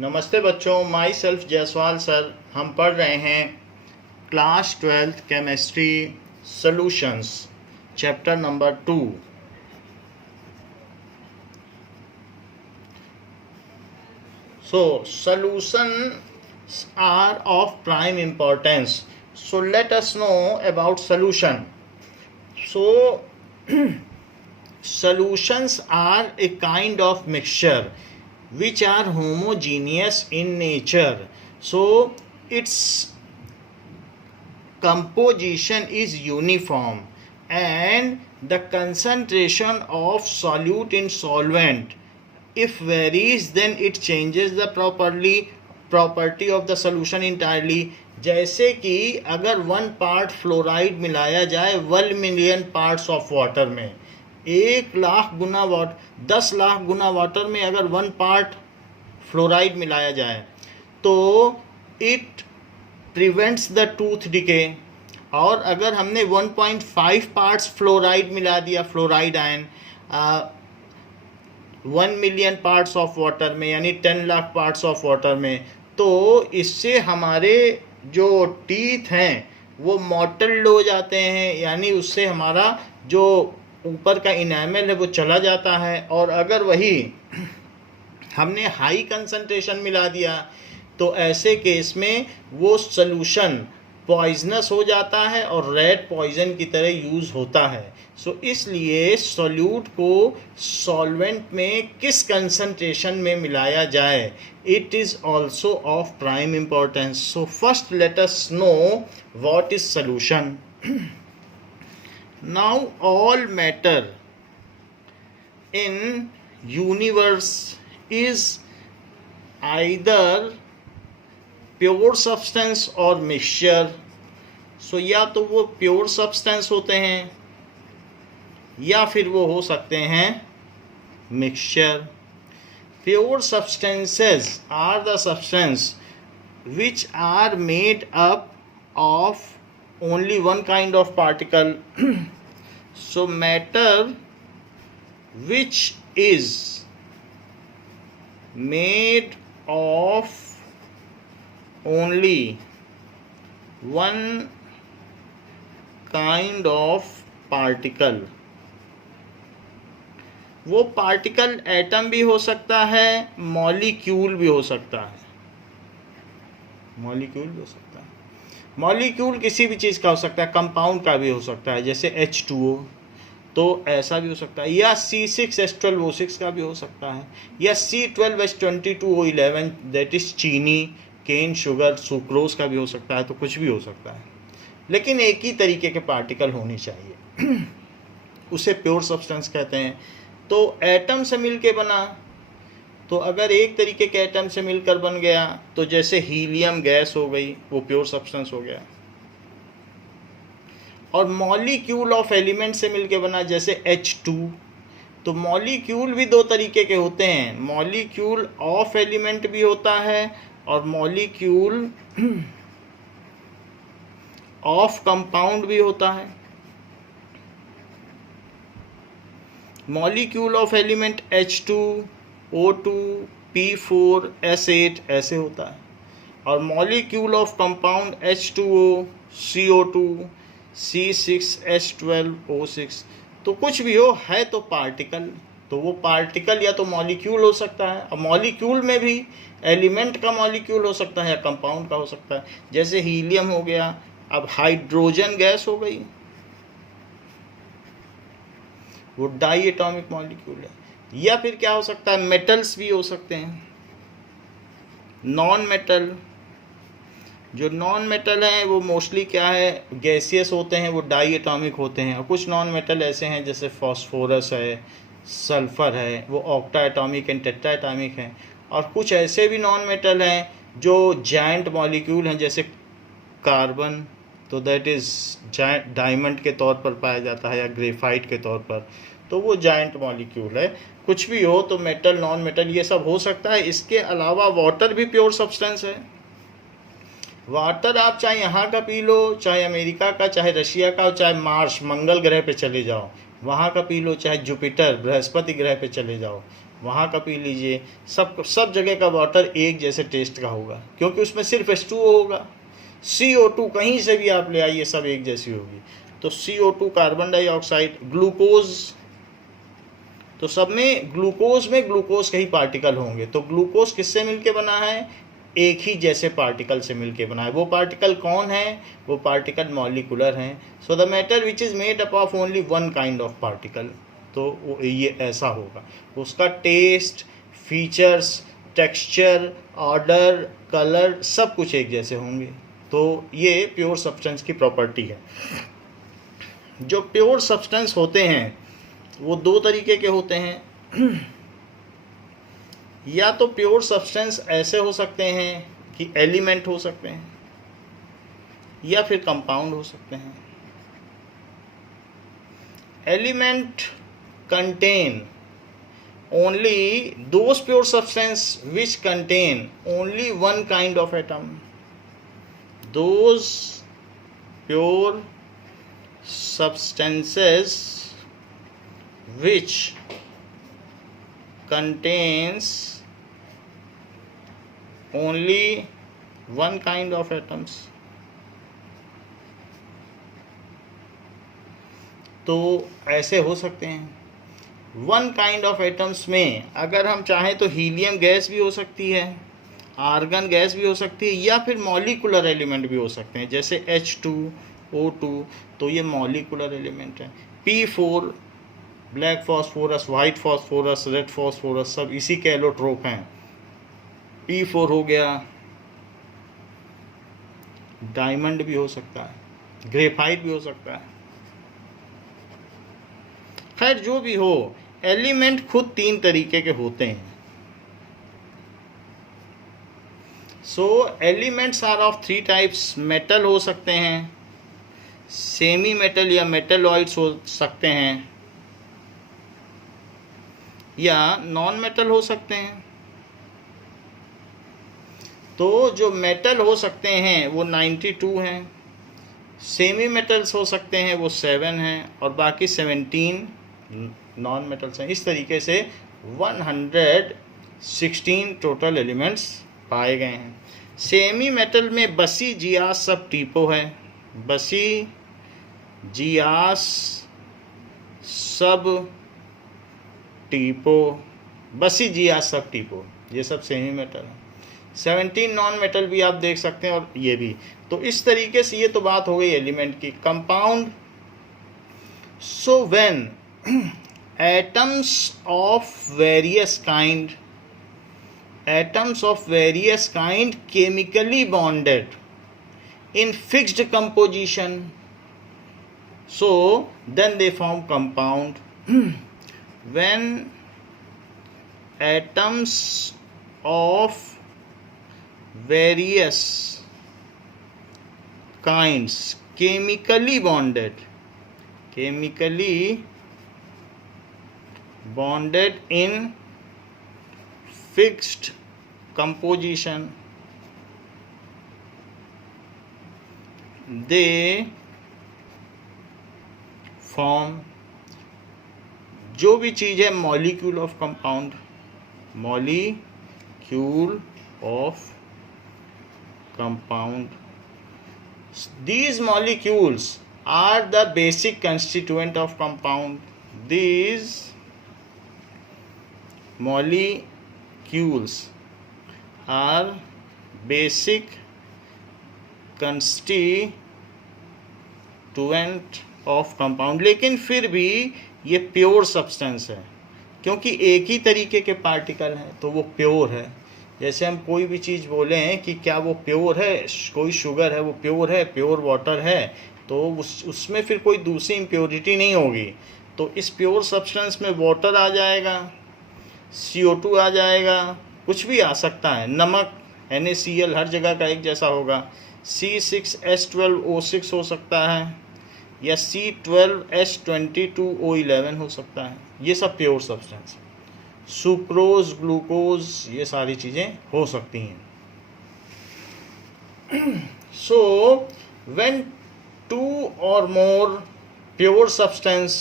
नमस्ते बच्चों, my self Jaiswal sir. हम पढ़ रहे हैं class 12th chemistry solutions chapter number 2। So solutions are of prime importance. So let us know about solution. So solutions are a kind of mixture which are homogeneous in nature. So its composition is uniform and the concentration of solute in solvent, if varies, then it changes the property of the solution entirely. जैसे कि अगर 1 part fluoride मिलाया जाए 1 million parts of water में, 1,00,000 गुना water, 10,00,000 गुना water में अगर 1 part fluoride मिलाया जाए तो it prevents the tooth decay. और अगर हमने 1.5 पार्ट्स फ्लोराइड मिला दिया, fluoride ion 1 million parts of water में, यानी 10 लाख पार्ट्स ऑफ वाटर में, तो इससे हमारे जो टीथ हैं वो मॉटल्ड हो जाते हैं, यानी उससे हमारा जो ऊपर का इनेमल है वो चला जाता है। और अगर वही हमने हाई कंसंट्रेशन मिला दिया तो ऐसे केस में वो सॉल्यूशन पॉइजनस हो जाता है और रेड पॉइजन की तरह यूज़ होता है। सो इसलिए सॉल्यूट को सॉल्वेंट में किस कंसंट्रेशन में मिलाया जाए, it is also of prime importance. So first let us know what is solution. Now all matter in universe is either pure substance और मिक्सचर। सो या तो वो प्योर सब्सटेंस होते हैं या फिर वो हो सकते हैं mixture. Pure substances are the substance which are made up of only one kind of particle. So matter which is made of only one kind of particle, वो पार्टिकल एटम भी हो सकता है, मॉलिक्यूल भी हो सकता है। मॉलिक्यूल भी हो सकता है, मॉलिक्यूल किसी भी चीज़ का हो सकता है, कंपाउंड का भी हो सकता है, जैसे H2O, तो ऐसा भी हो सकता है, या C6H12O6 का भी हो सकता है, या C12H22O11 दैट इज चीनी, केन शुगर, सुक्रोज का भी हो सकता है। तो कुछ भी हो सकता है, लेकिन एक ही तरीके के पार्टिकल होनी चाहिए उसे प्योर सब्सटेंस कहते हैं। तो एटम से मिलके बना, तो अगर एक तरीके के एटम से मिलकर बन गया तो जैसे हीलियम गैस हो गई, वो प्योर सब्सटेंस हो गया। और मॉलिक्यूल ऑफ एलिमेंट से मिलके बना, जैसे H2, तो मॉलिक्यूल भी 2 तरीके के होते हैं, मॉलिक्यूल ऑफ एलिमेंट भी होता है और मॉलिक्यूल ऑफ कंपाउंड भी होता है। Molecule of element H2, O2, P4, S8 ऐसे होता है, और molecule of compound H2O, CO2, C6H12O6। तो कुछ भी हो, है तो पार्टिकल, तो वो पार्टिकल या तो मॉलिक्यूल हो सकता है, और मॉलिक्यूल में भी एलिमेंट का मॉलिक्यूल हो सकता है या कंपाउंड का हो सकता है, जैसे हीलियम हो गया, अब हाइड्रोजन गैस हो गई, वो डाई एटॉमिक मॉलिक्यूल है। या फिर क्या हो सकता है, मेटल्स भी हो सकते हैं, नॉन मेटल। जो नॉन मेटल हैं वो मोस्टली क्या है, गैसियस होते हैं, वो डाई एटॉमिक होते हैं। और कुछ नॉन मेटल ऐसे हैं जैसे फॉस्फोरस है, सल्फर है, वो octa atomic and tetra atomic हैं। और कुछ ऐसे भी नॉन मेटल हैं जो जायंट मॉलिक्यूल हैं, जैसे कार्बन, तो दैट इज़ डायमंड के तौर पर पाया जाता है, या ग्रेफाइट के तौर पर, तो वो जायंट मॉलिक्यूल है। कुछ भी हो, तो मेटल, नॉन मेटल, ये सब हो सकता है। इसके अलावा वाटर भी प्योर सब्सटेंस है। वाटर आप चाहे यहाँ का पी लो, चाहे अमेरिका का, चाहे रशिया का, चाहे मार्स, मंगल ग्रह पे चले जाओ, वहाँ का पी लो, चाहे जुपिटर, बृहस्पति ग्रह पे चले जाओ, वहाँ का पी लीजिए, सब जगह का वाटर एक जैसे टेस्ट का होगा, क्योंकि उसमें सिर्फ H2O होगा। CO2 कहीं से भी आप ले आइए सब एक जैसी होगी। तो CO2 कार्बन डाइऑक्साइड, ग्लूकोज, तो सब में ग्लूकोज के ही पार्टिकल होंगे। तो ग्लूकोज किससे मिलके बना है? एक ही जैसे पार्टिकल से मिलके बना है। वो पार्टिकल कौन है? वो पार्टिकल मॉलिकुलर हैं। So the matter which is made up of only one kind of particle. तो वो ये ऐसा होगा, उसका taste, features, texture, order, colour सब कुछ एक जैसे होंगे। तो ये प्योर सब्सटेंस की प्रॉपर्टी है। जो प्योर सब्सटेंस होते हैं वो दो तरीके के होते हैं। या तो प्योर सब्सटेंस ऐसे हो सकते हैं कि एलिमेंट हो सकते हैं, या फिर कंपाउंड हो सकते हैं। Element contain only those pure substance which contain only one kind of atom. Those pure substances which contains only one kind of atoms. तो ऐसे हो सकते हैं। वन काइंड ऑफ एटम्स में अगर हम चाहें तो हीलियम गैस भी हो सकती है, आर्गन गैस भी हो सकती है, या फिर मॉलिकुलर एलिमेंट भी हो सकते हैं, जैसे H2O2। तो ये मॉलिकुलर एलिमेंट है। P4 black phosphorus, white phosphorus, red phosphorus सब इसी के एलोट्रोप हैं। P4 हो गया। डायमंड भी हो सकता है, ग्रेफाइट भी हो सकता है। खैर जो भी हो, एलिमेंट खुद तीन तरीके के होते हैं। So elements are of three types. Metal हो सकते हैं, सेमी मेटल या मेटलॉइड्स हो सकते हैं, या नॉन मेटल हो सकते हैं। तो जो मेटल हो सकते हैं वो 92 हैं, सेमी मेटल्स हो सकते हैं वो 7 हैं, और बाकी 17 नॉन मेटल्स हैं। इस तरीके से 116 टोटल एलिमेंट्स पाए गए हैं। सेमी मेटल में बसी, जियास सब टीपो है। बसी, जियास सब टीपो, बसी, जियास सब टीपो, ये सब सेमी मेटल है। 17 नॉन मेटल भी आप देख सकते हैं, और ये भी। तो इस तरीके से ये तो बात हो गई एलिमेंट की। Compound, so when atoms of various kind chemically bonded in fixed composition, so then they form compound. When atoms of various kinds chemically bonded in fixed composition, they form, जो भी चीज़ है molecule of compound, molecule of compound. These molecules are the basic constituent of compound. These molecules are basic constituent of compound। लेकिन फिर भी ये pure substance है, क्योंकि एक ही तरीके के पार्टिकल हैं तो वो प्योर है। जैसे हम कोई भी चीज़ बोलें कि क्या वो प्योर है, कोई शुगर है वो प्योर है, प्योर वाटर है, तो उसमें फिर कोई दूसरी इम्प्योरिटी नहीं होगी। तो इस प्योर सब्सटेंस में वाटर आ जाएगा, CO2 आ जाएगा, कुछ भी आ सकता है, नमक NaCl हर जगह का एक जैसा होगा, C6H12O6 हो सकता है, या C12H22O11 हो सकता है। ये सब प्योर सब्सटेंस है। सुक्रोज, ग्लूकोज, ये सारी चीज़ें हो सकती हैं। So when 2 or more pure substance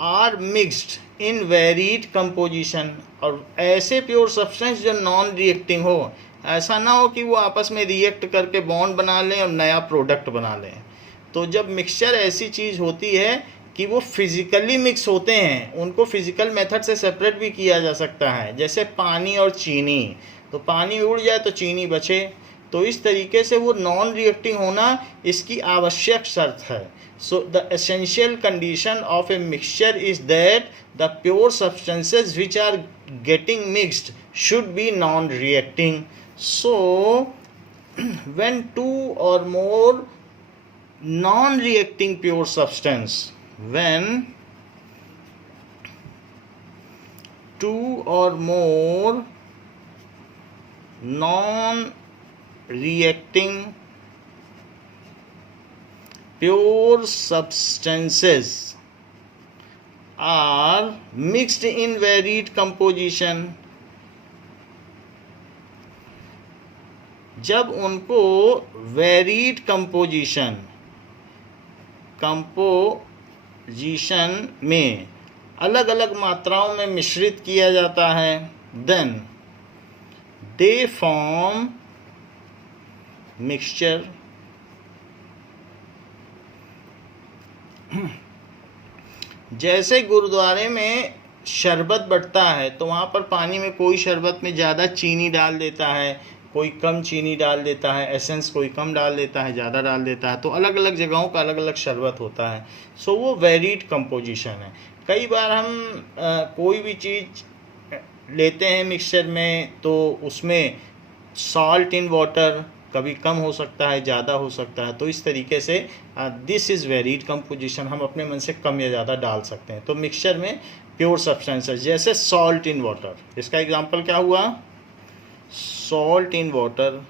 are mixed in varied composition, और ऐसे प्योर सब्सटेंस जो नॉन रिएक्टिंग हो, ऐसा ना हो कि वो आपस में रिएक्ट करके बॉन्ड बना लें और नया प्रोडक्ट बना लें। तो जब मिक्सचर ऐसी चीज़ होती है कि वो फिज़िकली मिक्स होते हैं, उनको फिज़िकल मेथड से सेपरेट भी किया जा सकता है, जैसे पानी और चीनी। तो पानी उड़ जाए तो चीनी बचे। तो इस तरीके से वो नॉन रिएक्टिंग होना इसकी आवश्यक शर्त है। So the essential condition of a mixture is that the pure substances which are getting mixed should be non reacting. So when two or more non-reacting pure substance, when two or more non-reacting pure substances are mixed in varied composition, जब उनको varied composition में अलग अलग मात्राओं में मिश्रित किया जाता है, देन दे फॉर्म मिक्सचर. जैसे गुरुद्वारे में शरबत बटता है तो वहाँ पर पानी में कोई शरबत में ज़्यादा चीनी डाल देता है, कोई कम चीनी डाल देता है, एसेंस कोई कम डाल देता है, ज़्यादा डाल देता है, तो अलग अलग जगहों का अलग अलग शरबत होता है. सो वो वेरीड कंपोजिशन है. कई बार हम कोई भी चीज़ लेते हैं मिक्सचर में तो उसमें सॉल्ट इन वाटर कभी कम हो सकता है, ज़्यादा हो सकता है. तो इस तरीके से दिस इज़ वेरीड कंपोजिशन. हम अपने मन से कम या ज़्यादा डाल सकते हैं. तो मिक्सचर में प्योर सब्सटेंसेस जैसे सॉल्ट इन वाटर, इसका एग्जांपल क्या हुआ, सॉल्ट इन वाटर.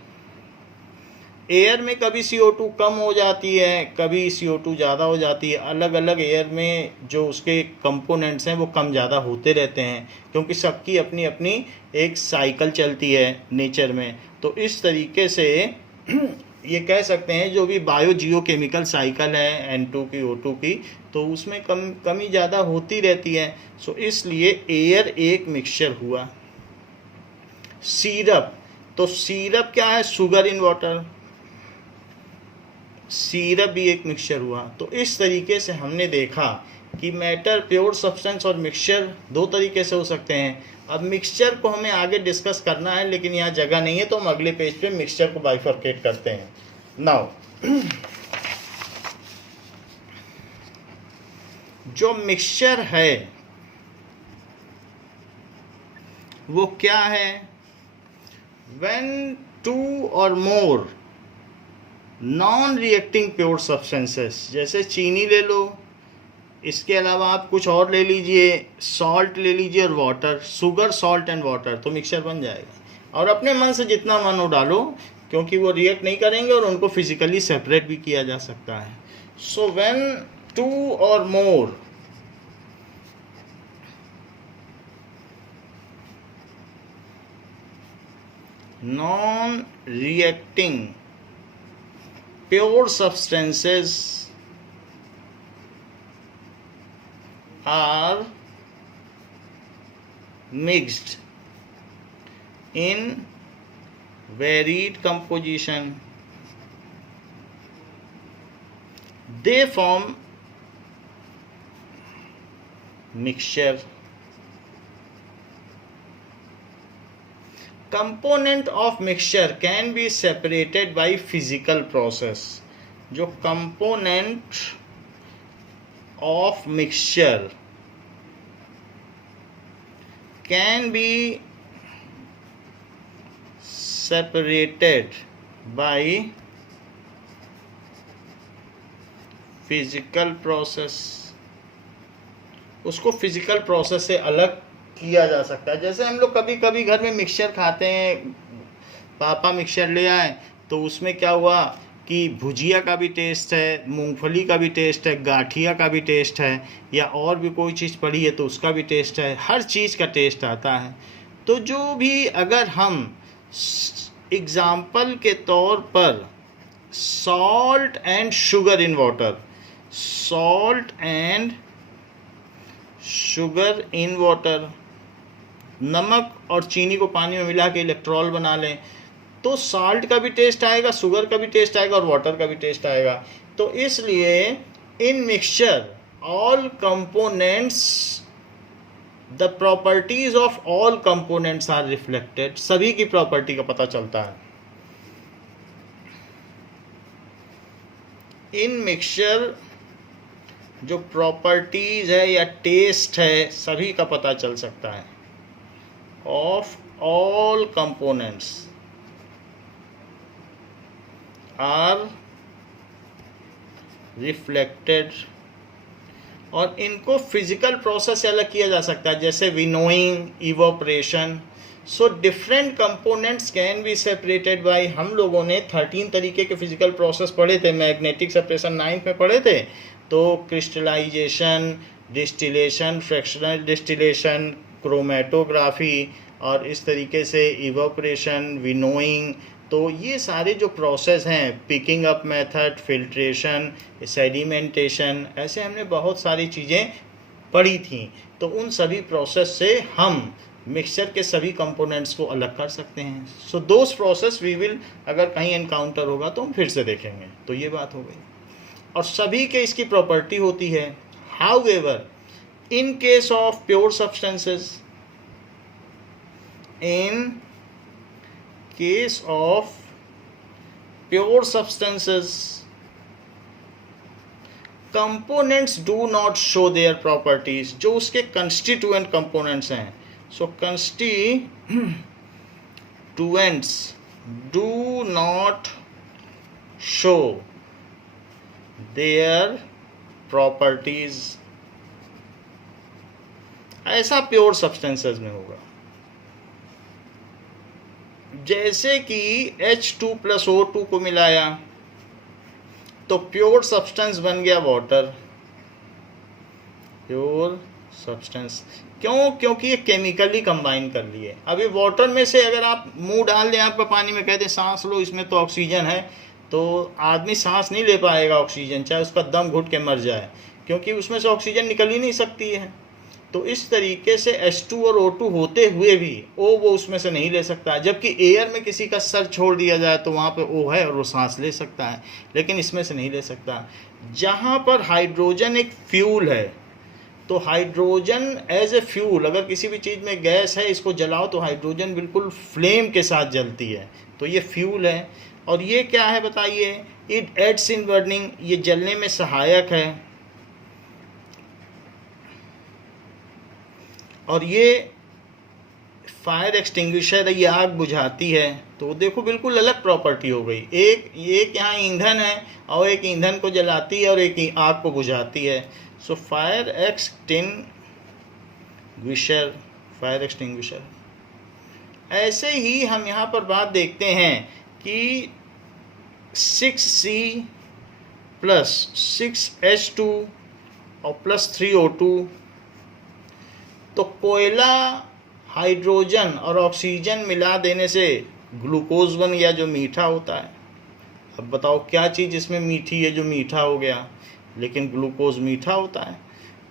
एयर में कभी CO2 कम हो जाती है, कभी CO2 ज़्यादा हो जाती है. अलग अलग एयर में जो उसके कंपोनेंट्स हैं वो कम ज़्यादा होते रहते हैं, क्योंकि सबकी अपनी अपनी एक साइकिल चलती है नेचर में. तो इस तरीके से ये कह सकते हैं जो भी बायो जियो केमिकल साइकिल है N2 की O2 की, तो उसमें कमी ज़्यादा होती रहती है. सो इसलिए एयर एक मिक्सचर हुआ. सीरप, तो सीरप क्या है, शुगर इन वाटर. सीरप भी एक मिक्सचर हुआ. तो इस तरीके से हमने देखा कि मैटर, प्योर सब्सटेंस और मिक्सचर दो तरीके से हो सकते हैं. अब मिक्सचर को हमें आगे डिस्कस करना है, लेकिन यहाँ जगह नहीं है, तो हम अगले पेज पे मिक्सचर को बाइफरकेट करते हैं. नाउ जो मिक्सचर है वो क्या है, when two or more non-reacting pure substances, जैसे चीनी ले लो, इसके अलावा आप कुछ और ले लीजिए, सॉल्ट ले लीजिए और water, sugar, salt and water, तो मिक्सचर बन जाएगा. और अपने मन से जितना मन हो डालो, क्योंकि वो रिएक्ट नहीं करेंगे और उनको फिजिकली सेपरेट भी किया जा सकता है. सो व्हेन टू और मोर non-reacting pure substances are mixed in varied composition, they form mixture. Component of mixture can be separated by physical process. जो component of mixture can be separated by physical process. उसको physical process से अलग किया जा सकता है. जैसे हम लोग कभी कभी घर में मिक्सचर खाते हैं, पापा मिक्सचर ले आए तो उसमें क्या हुआ कि भुजिया का भी टेस्ट है, मूंगफली का भी टेस्ट है, गाठिया का भी टेस्ट है, या और भी कोई चीज़ पड़ी है तो उसका भी टेस्ट है. हर चीज़ का टेस्ट आता है. तो जो भी, अगर हम एग्जाम्पल के तौर पर salt and sugar in water, salt and sugar in water, नमक और चीनी को पानी में मिला के इलेक्ट्रॉल बना लें, तो साल्ट का भी टेस्ट आएगा, शुगर का भी टेस्ट आएगा और वाटर का भी टेस्ट आएगा। तो इसलिए in mixture all components, the properties of all components are reflected, सभी की प्रॉपर्टी का पता चलता है। इन मिक्सचर जो प्रॉपर्टीज है या टेस्ट है सभी का पता चल सकता है, of all components are reflected. और इनको फिजिकल प्रोसेस से अलग किया जा सकता है, जैसे winnowing, evaporation. So different components can be separated by, हम लोगों ने 13 तरीके के फिजिकल प्रोसेस पढ़े थे, मैग्नेटिक सेपरेशन 9th में पढ़े थे। तो crystallisation, distillation, fractional distillation, chromatography और इस तरीके से इवोपरेशन, विनोइंग। तो ये सारे जो प्रोसेस हैं, picking up method, filtration, sedimentation, ऐसे हमने बहुत सारी चीज़ें पढ़ी थी। तो उन सभी प्रोसेस से हम मिक्सचर के सभी कंपोनेंट्स को अलग कर सकते हैं। सो दोस प्रोसेस वी विल, अगर कहीं एनकाउंटर होगा तो हम फिर से देखेंगे। तो ये बात हो गई, और सभी के इसकी प्रॉपर्टी होती है। However in case of pure substances, in case of pure substances, components do not show their properties, जो उसके कंस्टिट्यूएंट कंपोनेंट्स हैं। So constituents do not show their properties, ऐसा प्योर सब्सटेंसेस में होगा। जैसे कि H2+O2 को मिलाया तो प्योर सब्सटेंस बन गया वाटर, प्योर सब्सटेंस। क्यों? क्योंकि ये केमिकली कंबाइन कर लिए। अभी वाटर में से अगर आप मुंह डाल दें आपका पानी में, कहते सांस लो, इसमें तो ऑक्सीजन है, तो आदमी सांस नहीं ले पाएगा ऑक्सीजन, चाहे उसका दम घुट के मर जाए, क्योंकि उसमें से ऑक्सीजन निकल ही नहीं सकती है। तो इस तरीके से H2 और O2 होते हुए भी वो उसमें से नहीं ले सकता। जबकि एयर में किसी का सर छोड़ दिया जाए तो वहाँ पे O है और वो सांस ले सकता है, लेकिन इसमें से नहीं ले सकता। जहाँ पर हाइड्रोजन एक फ्यूल है, तो हाइड्रोजन एज ए फ्यूल, अगर किसी भी चीज़ में गैस है, इसको जलाओ तो हाइड्रोजन बिल्कुल फ्लेम के साथ जलती है, तो ये फ्यूल है। और ये क्या है बताइए? इट एड्स इन बर्निंग, ये जलने में सहायक है। और ये फायर एक्सटिंग्विशर है, ये आग बुझाती है। तो देखो बिल्कुल अलग प्रॉपर्टी हो गई। एक यहाँ ईंधन है और एक ईंधन को जलाती है और एक आग को बुझाती है। So fire extinguisher. ऐसे ही हम यहाँ पर बात देखते हैं कि 6C प्लस 6H2 और प्लस 3O2, तो कोयला, हाइड्रोजन और ऑक्सीजन मिला देने से ग्लूकोज बन गया, जो मीठा होता है। अब बताओ क्या चीज़ इसमें मीठी है जो मीठा हो गया? लेकिन ग्लूकोज मीठा होता है।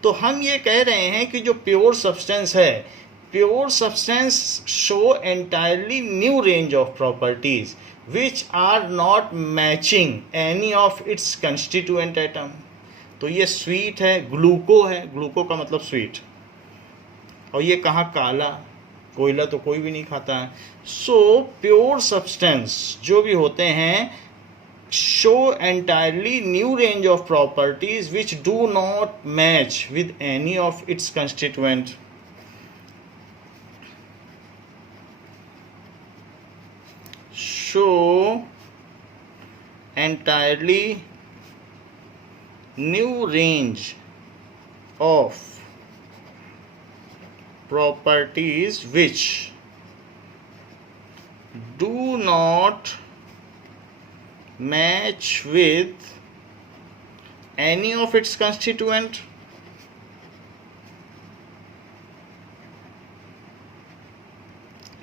तो हम ये कह रहे हैं कि जो प्योर सब्सटेंस है, pure substance show entirely new range of properties which are not matching any of its constituent atom. तो ये स्वीट है, ग्लूको है, ग्लूको का मतलब स्वीट, और ये कहाँ काला, कोयला तो कोई भी नहीं खाता है। सो प्योर सब्सटेंस जो भी होते हैं show entirely new range of properties which do not match with any of its constituent. Show entirely new range of properties which do not match with any of its constituent।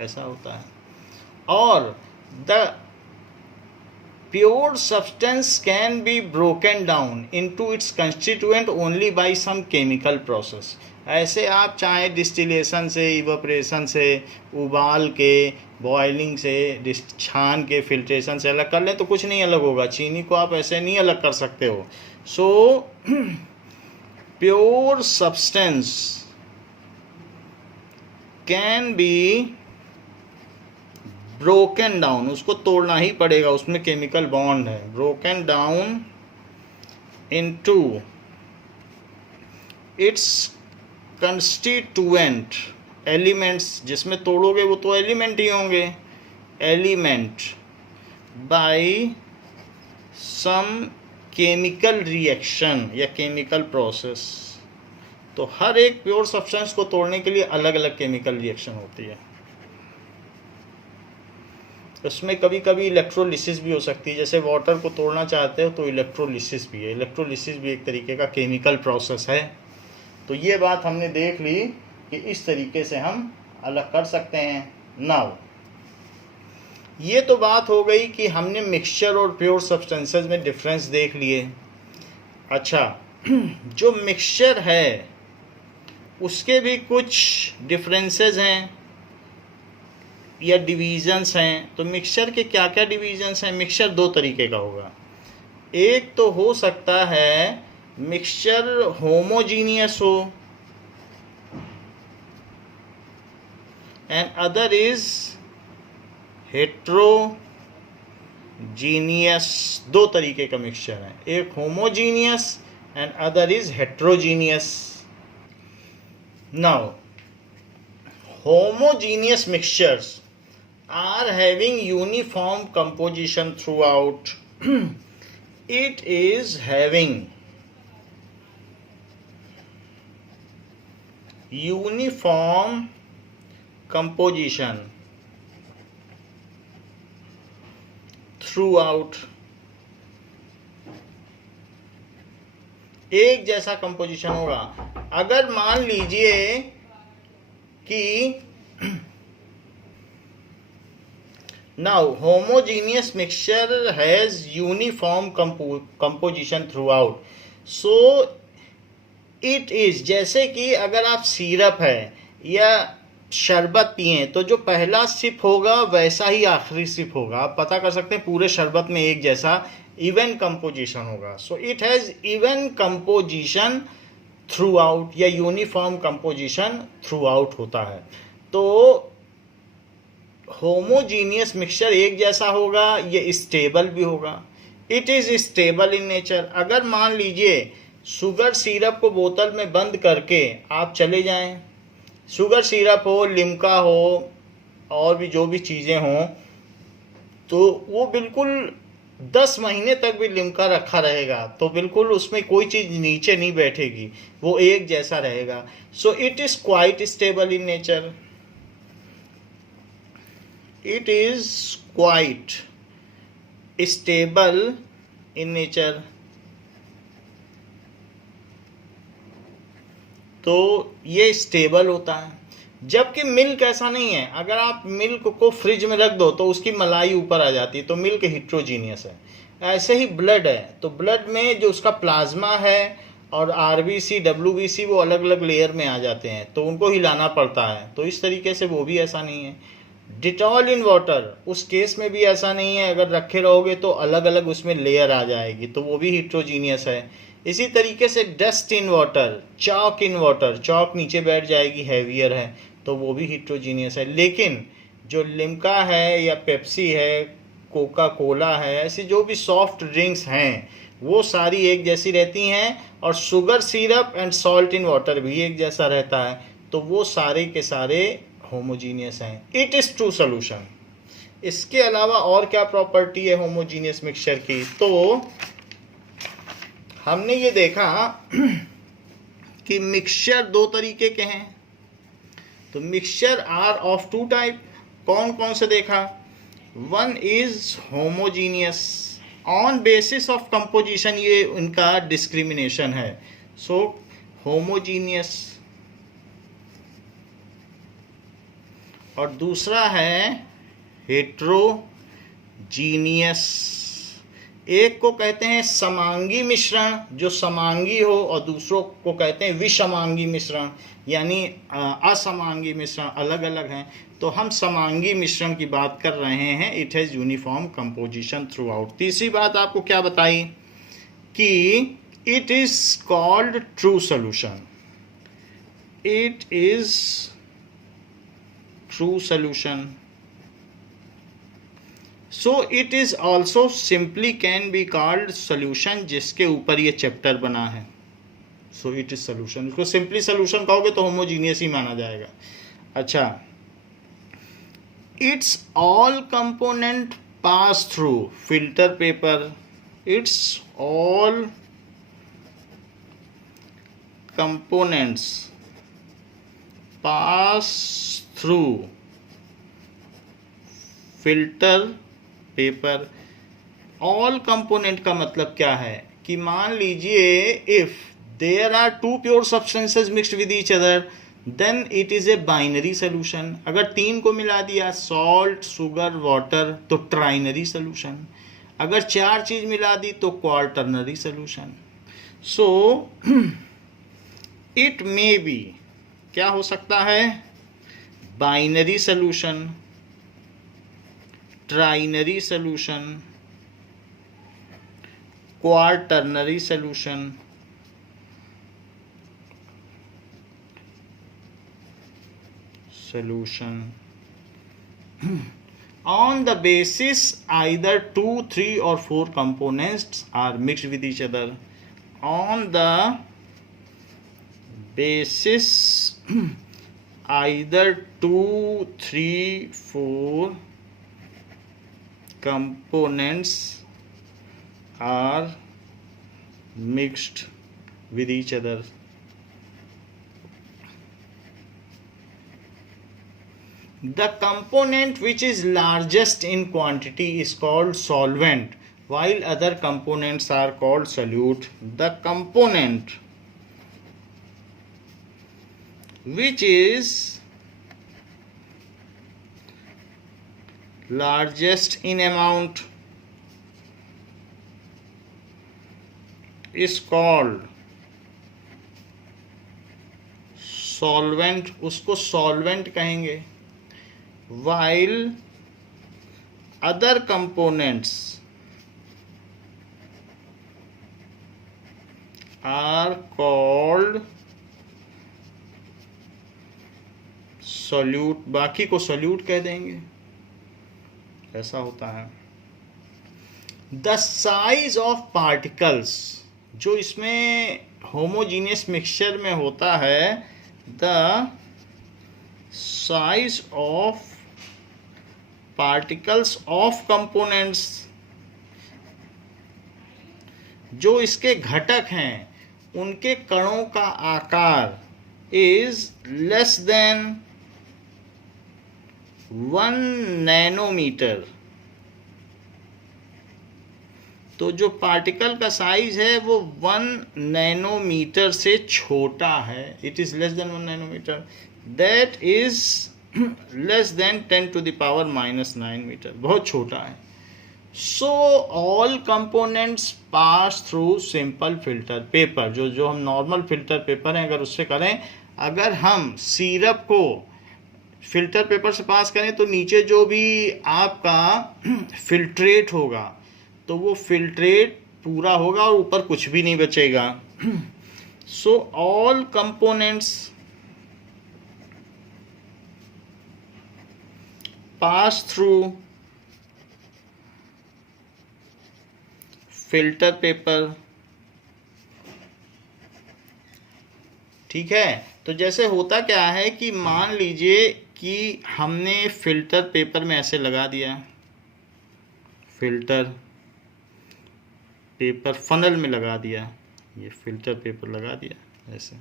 ऐसा होता है। और the pure substance can be broken down into its constituent only by some chemical process। ऐसे आप चाहे distillation से, evaporation से, उबाल के, बॉइलिंग से, छान के, फिल्ट्रेशन से अलग कर लें तो कुछ नहीं अलग होगा। चीनी को आप ऐसे नहीं अलग कर सकते हो। So pure substance can be broken down, उसको तोड़ना ही पड़ेगा, उसमें केमिकल बॉन्ड है। Broken down into its constituent elements, जिसमें तोड़ोगे वो तो एलिमेंट ही होंगे, element by some chemical reaction या केमिकल प्रोसेस। तो हर एक प्योर सब्सटेंस को तोड़ने के लिए अलग अलग केमिकल रिएक्शन होती है। उसमें कभी कभी इलेक्ट्रोलिसिस भी हो सकती है। जैसे वाटर को तोड़ना चाहते हो तो इलेक्ट्रोलिसिस भी है। इलेक्ट्रोलिसिस भी एक तरीके का केमिकल प्रोसेस है। तो ये बात हमने देख ली कि इस तरीके से हम अलग कर सकते हैं। नाउ ये तो बात हो गई कि हमने मिक्सचर और प्योर सब्सटेंसेस में डिफरेंस देख लिए। अच्छा, जो मिक्सचर है उसके भी कुछ डिफरेंसेस हैं या डिवीजन्स हैं। तो मिक्सचर के क्या क्या डिवीजन्स हैं? मिक्सचर दो तरीके का होगा। एक तो हो सकता है मिक्सचर होमोजीनियस हो, एंड अदर इज हेट्रोजीनियस। दो तरीके का मिक्सचर है, एक homogeneous and other is heterogeneous. Now homogeneous mixtures are having uniform composition throughout. It is having uniform composition throughout. एक जैसा कंपोजिशन होगा। अगर मान लीजिए कि now homogeneous mixture has uniform composition throughout, so it is, जैसे कि अगर आप सिरप है या शरबत पिए तो जो पहला सिप होगा वैसा ही आखिरी सिप होगा। आप पता कर सकते हैं पूरे शरबत में एक जैसा इवन कंपोजिशन होगा। So it has even composition through out या यूनिफॉर्म कंपोजिशन थ्रू आउट होता है। तो होमोजीनियस मिक्सचर एक जैसा होगा, ये स्टेबल भी होगा। It is stable in nature. अगर मान लीजिए शुगर सिरप को बोतल में बंद करके आप चले जाएं, शुगर सिरप हो, लिम्का हो, और भी जो भी चीज़ें हों, तो वो बिल्कुल 10 महीने तक भी लिम्का रखा रहेगा तो बिल्कुल उसमें कोई चीज़ नीचे नहीं बैठेगी, वो एक जैसा रहेगा। सो it is quite stable in nature. It is quite stable in nature. तो ये स्टेबल होता है। जबकि मिल्क ऐसा नहीं है। अगर आप मिल्क को फ्रिज में रख दो तो उसकी मलाई ऊपर आ जाती है, तो मिल्क हिट्रोजीनियस है। ऐसे ही ब्लड है, तो ब्लड में जो उसका प्लाज्मा है और आरबीसी, डब्ल्यूबीसी वो अलग अलग लेयर में आ जाते हैं, तो उनको हिलाना पड़ता है। तो इस तरीके से वो भी ऐसा नहीं है। डिटॉल इन वाटर, उस केस में भी ऐसा नहीं है। अगर रखे रहोगे तो अलग अलग उसमें लेयर आ जाएगी, तो वो भी हिट्रोजीनियस है। इसी तरीके से dust in water, chalk in water, chalk नीचे बैठ जाएगी, हैवियर है, तो वो भी हिट्रोजीनियस है। लेकिन जो लिम्का है या पेप्सी है, कोका कोला है, ऐसी जो भी सॉफ्ट ड्रिंक्स हैं वो सारी एक जैसी रहती हैं। और sugar syrup and salt in water भी एक जैसा रहता है, तो वो सारे के सारे होमोजीनियस हैं। It is true solution. इसके अलावा और क्या प्रॉपर्टी है होमोजीनियस मिक्सचर की? तो हमने ये देखा कि मिक्सचर दो तरीके के हैं। तो mixture are of two type. कौन कौन से देखा? One is homogeneous on basis of composition, ये उनका डिस्क्रिमिनेशन है। So homogeneous. और दूसरा है हेट्रोजीनियस। एक को कहते हैं समांगी मिश्रण, जो समांगी हो, और दूसरों को कहते हैं विषमांगी मिश्रण, यानी असमांगी मिश्रण, अलग अलग हैं। तो हम समांगी मिश्रण की बात कर रहे हैं। It has uniform composition through out. तीसरी बात आपको क्या बताई कि it is called true solution. It is true solution. So it is also simply can be called solution, जिसके ऊपर ये चैप्टर बना है। So it is solution. इसको सिंपली सोल्यूशन कहोगे तो होमोजीनियस ही माना जाएगा। अच्छा, it's all component pass through filter paper. It's all components pass through filter paper. All component का मतलब क्या है कि मान लीजिए if there are two pure substances mixed with each other, then it is a binary solution. अगर तीन को मिला दिया, सॉल्ट, शुगर, वाटर, तो ट्राइनरी सोल्यूशन। अगर चार चीज मिला दी तो quaternary solution. So it may be, क्या हो सकता है, binary solution, trinary solution, quaternary solution, on the basis either 2, 3 or 4 components are mixed with each other. On the basis either 2, 3, 4 components are mixed with each other. The component which is largest in quantity is called solvent, while other components are called solute. The component which is largest in amount is called solvent, उसको solvent कहेंगे। while other components are called solute, बाकी को solute कह देंगे। ऐसा होता है। The size of particles, जो इसमें homogeneous mixture में होता है, the size of particles of components, जो इसके घटक हैं उनके कणों का आकार is less than 1 नैनोमीटर। तो जो पार्टिकल का साइज है वो 1 नैनोमीटर से छोटा है। It is less than 1 nanometre, that is less than 10 to the power -9 metre, बहुत छोटा है। So all components pass through simple filter paper, जो हम नॉर्मल फिल्टर पेपर हैं अगर उससे करें, अगर हम सिरप को फिल्टर पेपर से पास करें तो नीचे जो भी आपका फिल्ट्रेट होगा तो वो फिल्ट्रेट पूरा होगा और ऊपर कुछ भी नहीं बचेगा। सो all components pass through filter paper. ठीक है, तो जैसे होता क्या है कि मान लीजिए कि हमने फिल्टर पेपर में ऐसे लगा दिया, फिल्टर पेपर फनल में लगा दिया, ये फिल्टर पेपर लगा दिया ऐसे,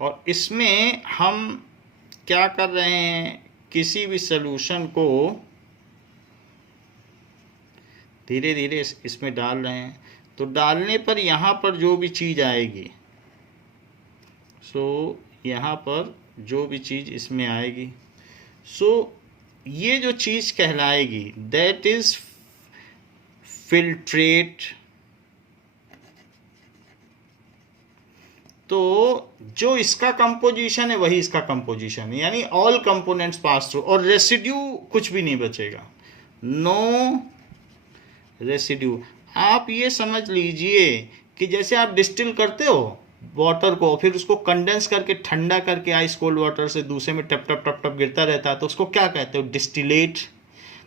और इसमें हम क्या कर रहे हैं, किसी भी सॉल्यूशन को धीरे धीरे इसमें डाल रहे हैं। तो डालने पर यहाँ पर जो भी चीज़ आएगी, सो यहाँ पर जो भी चीज़ इसमें आएगी, सो ये जो चीज़ कहलाएगी दैट इज़ फिल्ट्रेट। तो जो इसका कंपोजिशन है वही इसका कंपोजिशन है, यानी ऑल कंपोनेंट्स पास थ्रू, और रेसिड्यू कुछ भी नहीं बचेगा, नो रेसिड्यू। आप ये समझ लीजिए कि जैसे आप डिस्टिल करते हो वाटर को, फिर उसको कंडेंस करके ठंडा करके आइस कोल्ड वाटर से दूसरे में टप टप टप टप गिरता रहता है, तो उसको क्या कहते हो? डिस्टिलेट।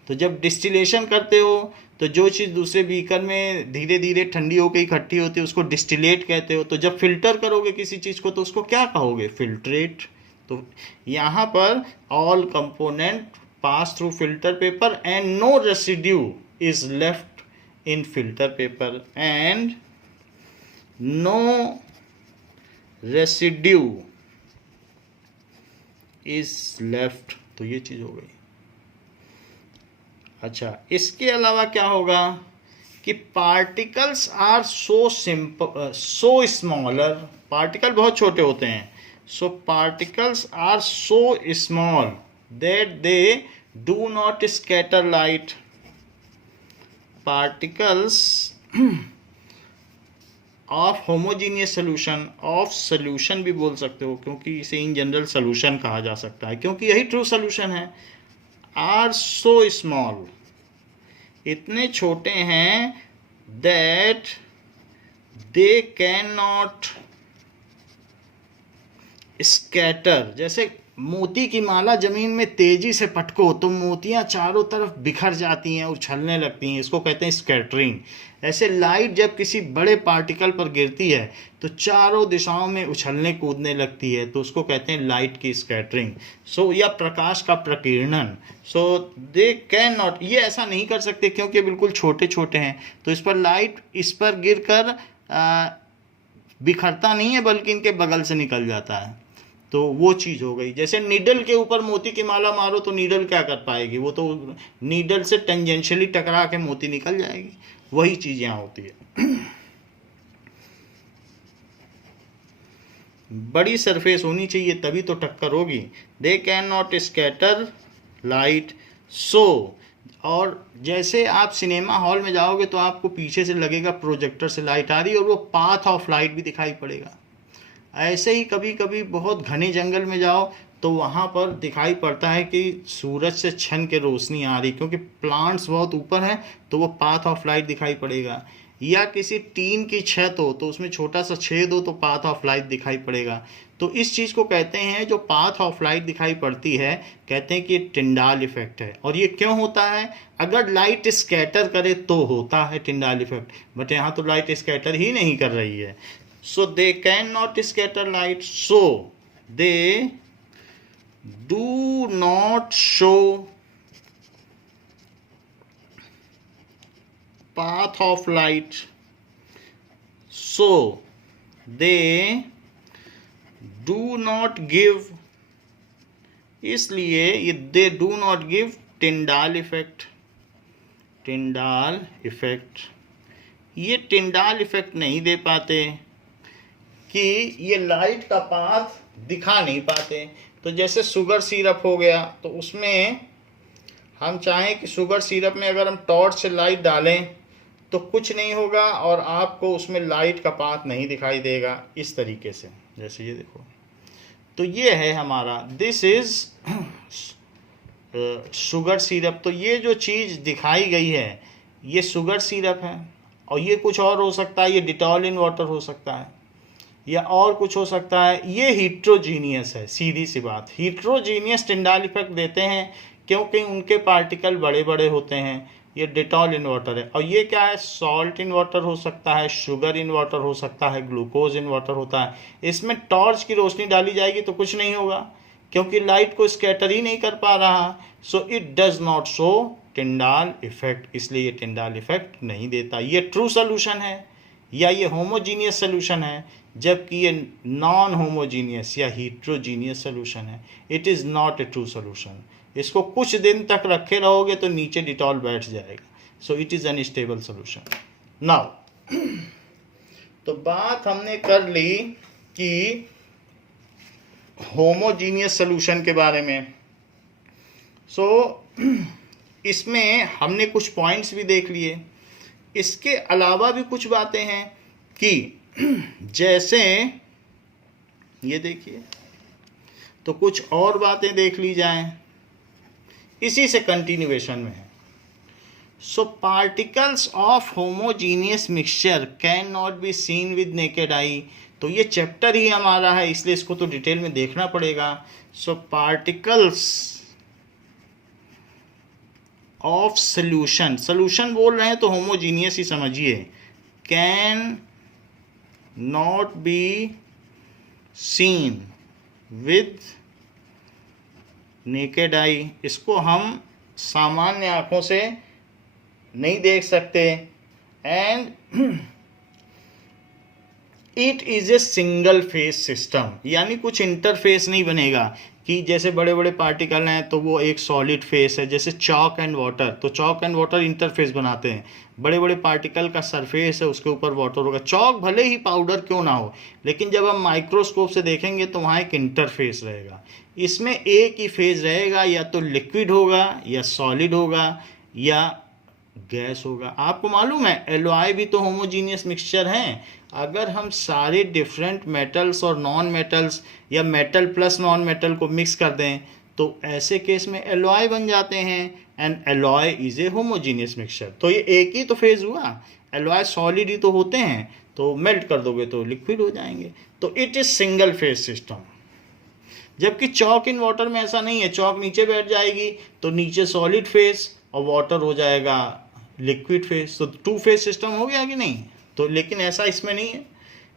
तो जब डिस्टिलेशन करते हो तो जो चीज़ दूसरे बीकर में धीरे धीरे ठंडी होकर इकट्ठी होती है उसको डिस्टिलेट कहते हो। तो जब फिल्टर करोगे किसी चीज़ को तो उसको क्या कहोगे? फिल्ट्रेट। तो यहाँ पर all component pass through filter paper and no residue is left in filter paper and no residue is left. तो ये चीज़ हो गई। अच्छा, इसके अलावा क्या होगा कि particles are so simple, so smaller, particle बहुत छोटे होते हैं, so particles are so small that they do not scatter light. Particles of homogeneous solution, of solution भी बोल सकते हो क्योंकि इसे इन जनरल सोल्यूशन कहा जा सकता है क्योंकि यही ट्रू सोल्यूशन है। आर सो स्मॉल, इतने छोटे हैं that they can not scatter. जैसे मोती की माला जमीन में तेजी से पटको तो मोतियां चारों तरफ बिखर जाती हैं, उछलने लगती हैं, इसको कहते हैं स्कैटरिंग। ऐसे लाइट जब किसी बड़े पार्टिकल पर गिरती है तो चारों दिशाओं में उछलने कूदने लगती है, तो उसको कहते हैं लाइट की स्कैटरिंग। सो या प्रकाश का प्रकीर्णन। सो दे कैन नॉट, ये ऐसा नहीं कर सकते क्योंकि बिल्कुल छोटे छोटे हैं, तो इस पर लाइट इस पर गिरकर बिखरता नहीं है बल्कि इनके बगल से निकल जाता है। तो वो चीज़ हो गई। जैसे नीडल के ऊपर मोती की माला मारो तो नीडल क्या कर पाएगी? वो तो नीडल से टेंजेंशियली टकरा के मोती निकल जाएगी। वही चीज़ यहाँ होती है। बड़ी सरफेस होनी चाहिए तभी तो टक्कर होगी। They can not scatter light. So, और जैसे आप सिनेमा हॉल में जाओगे तो आपको पीछे से लगेगा प्रोजेक्टर से लाइट आ रही है और वो पाथ ऑफ लाइट भी दिखाई पड़ेगा। ऐसे ही कभी कभी बहुत घने जंगल में जाओ तो वहाँ पर दिखाई पड़ता है कि सूरज से छन के रोशनी आ रही, क्योंकि प्लांट्स बहुत ऊपर हैं तो वो पाथ ऑफ लाइट दिखाई पड़ेगा। या किसी टीन की छत हो तो उसमें छोटा सा छेद हो तो पाथ ऑफ लाइट दिखाई पड़ेगा। तो इस चीज़ को कहते हैं, जो पाथ ऑफ लाइट दिखाई पड़ती है, कहते हैं कि टिंडाल इफेक्ट है। और ये क्यों होता है? अगर लाइट स्कैटर करे तो होता है टिंडाल इफेक्ट, बट यहाँ तो लाइट स्कैटर ही नहीं कर रही है। So they cannot scatter light, so they do not show path of light, so they do not give, इसलिए ये they do not give Tyndall effect। Tyndall effect, ये Tyndall effect नहीं दे पाते कि ये लाइट का पाथ दिखा नहीं पाते। तो जैसे शुगर सिरप हो गया तो उसमें हम चाहें कि शुगर सिरप में अगर हम टॉर्च से लाइट डालें तो कुछ नहीं होगा और आपको उसमें लाइट का पाथ नहीं दिखाई देगा, इस तरीके से। जैसे ये देखो, तो ये है हमारा, दिस इज शुगर सिरप। तो ये जो चीज़ दिखाई गई है ये शुगर सिरप है, और ये कुछ और हो सकता है, ये डिटॉल इन वाटर हो सकता है, या और कुछ हो सकता है। ये हीट्रोजीनियस है, सीधी सी बात। हीट्रोजीनियस टिंडाल इफेक्ट देते हैं क्योंकि उनके पार्टिकल बड़े बड़े होते हैं। ये डिटॉल इन वाटर है। और ये क्या है? सॉल्ट इन वाटर हो सकता है, शुगर इन वाटर हो सकता है, ग्लूकोज इन वाटर होता है। इसमें टॉर्च की रोशनी डाली जाएगी तो कुछ नहीं होगा क्योंकि लाइट को स्कैटर ही नहीं कर पा रहा। So it does not show Tyndall effect, इसलिए ये टिंडाल इफेक्ट नहीं देता। ये ट्रू सोल्यूशन है या ये होमोजीनियस सोल्यूशन है, जबकि ये नॉन होमोजीनियस या हीट्रोजीनियस सोल्यूशन है। It is not a true solution. इसको कुछ दिन तक रखे रहोगे तो नीचे डिटॉल बैठ जाएगा। सो it is unstable solution. Now तो बात हमने कर ली कि होमोजीनियस सोल्यूशन के बारे में। सो इसमें हमने कुछ पॉइंट्स भी देख लिए इसके अलावा भी कुछ बातें हैं कि जैसे ये देखिए, तो कुछ और बातें देख ली जाएं, इसी से कंटिन्यूएशन में है। So particles of homogeneous mixture can not be seen with naked eye. तो ये चैप्टर ही हमारा है, इसलिए इसको तो डिटेल में देखना पड़ेगा। सो पार्टिकल्स ऑफ सोल्यूशन, सोल्यूशन बोल रहे हैं तो होमोजीनियस ही समझिए, can not be seen with naked आई। इसको हम सामान्य आंखों से नहीं देख सकते। And it is A single phase system, यानी कुछ इंटरफेस नहीं बनेगा कि जैसे बड़े बड़े पार्टिकल हैं तो वो एक सॉलिड फेस है, जैसे चॉक एंड वाटर, तो चॉक एंड वाटर इंटरफेस बनाते हैं। बड़े बड़े पार्टिकल का सरफेस है, उसके ऊपर वाटर होगा। चॉक भले ही पाउडर क्यों ना हो, लेकिन जब हम माइक्रोस्कोप से देखेंगे तो वहाँ एक इंटरफेस रहेगा। इसमें एक ही फेज रहेगा, या तो लिक्विड होगा या सॉलिड होगा या गैस होगा। आपको मालूम है एलॉय भी तो होमोजीनियस मिक्सचर हैं। अगर हम सारे डिफरेंट मेटल्स और नॉन मेटल्स या मेटल प्लस नॉन मेटल को मिक्स कर दें तो ऐसे केस में एलॉय बन जाते हैं। And alloy is a homogeneous mixture. तो ये एक ही तो फेज हुआ, एलॉय सॉलिड ही तो होते हैं, तो मेल्ट कर दोगे तो लिक्विड हो जाएंगे। तो it is single phase system. जबकि चॉक इन वाटर में ऐसा नहीं है, चॉक नीचे बैठ जाएगी तो नीचे सॉलिड फेज और वाटर हो जाएगा लिक्विड फेज। तो टू फेज सिस्टम हो गया कि नहीं? तो लेकिन ऐसा इसमें नहीं है,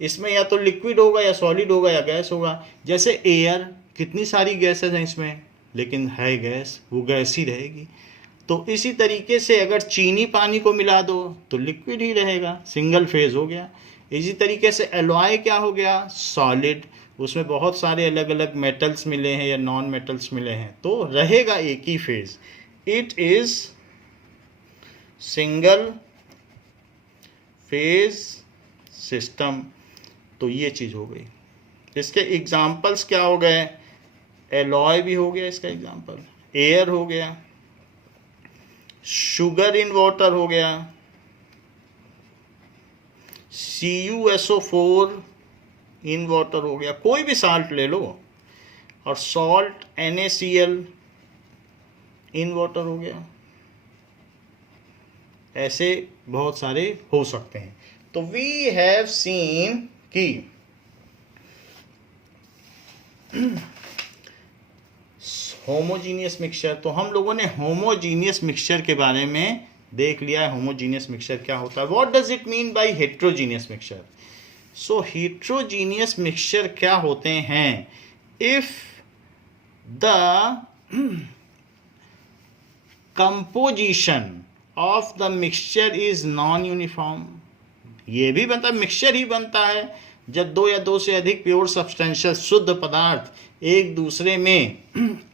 इसमें या तो लिक्विड होगा या सॉलिड होगा या गैस होगा। जैसे एयर, कितनी सारी गैसेज हैं इसमें, लेकिन है गैस, वो गैस ही रहेगी। तो इसी तरीके से अगर चीनी पानी को मिला दो तो लिक्विड ही रहेगा, सिंगल फेज हो गया। इसी तरीके से एलॉय क्या हो गया, सॉलिड, उसमें बहुत सारे अलग अलग मेटल्स मिले हैं या नॉन मेटल्स मिले हैं, तो रहेगा एक ही phase. It is single phase system. तो ये चीज़ हो गई। इसके एग्जाम्पल्स क्या हो गए, एलॉय भी हो गया इसका एग्जाम्पल, एयर हो गया, शुगर इन वाटर हो गया, CuSO4 इन वाटर हो गया, कोई भी साल्ट ले लो, और सॉल्ट NaCl इन वाटर हो गया। ऐसे बहुत सारे हो सकते हैं। तो वी हैव सीन कि होमोजीनियस मिक्सचर, तो हम लोगों ने होमोजीनियस मिक्सचर के बारे में देख लिया है। होमोजीनियस मिक्सचर क्या होता है, what does it mean by heterogeneous mixture. So heterogeneous mixture क्या होते हैं, if the composition of the mixture is non uniform. ये भी बनता, मिक्सचर ही बनता है जब दो या दो से अधिक प्योर सब्सटेंशियल शुद्ध पदार्थ एक दूसरे में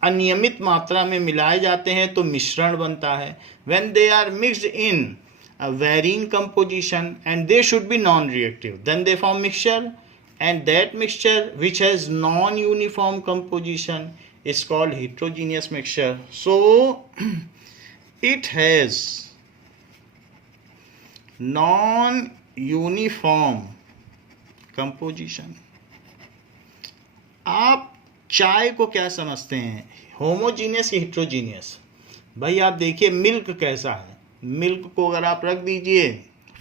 अनियमित मात्रा में मिलाए जाते हैं तो मिश्रण बनता है। When they are mixed in a varying composition and they should be non-reactive, then they form mixture, and that mixture which has non-uniform composition is called heterogeneous mixture. So it has non-uniform composition. आप चाय को क्या समझते हैं, homogeneous या heterogeneous? भाई आप देखिए मिल्क कैसा है, मिल्क को अगर आप रख दीजिए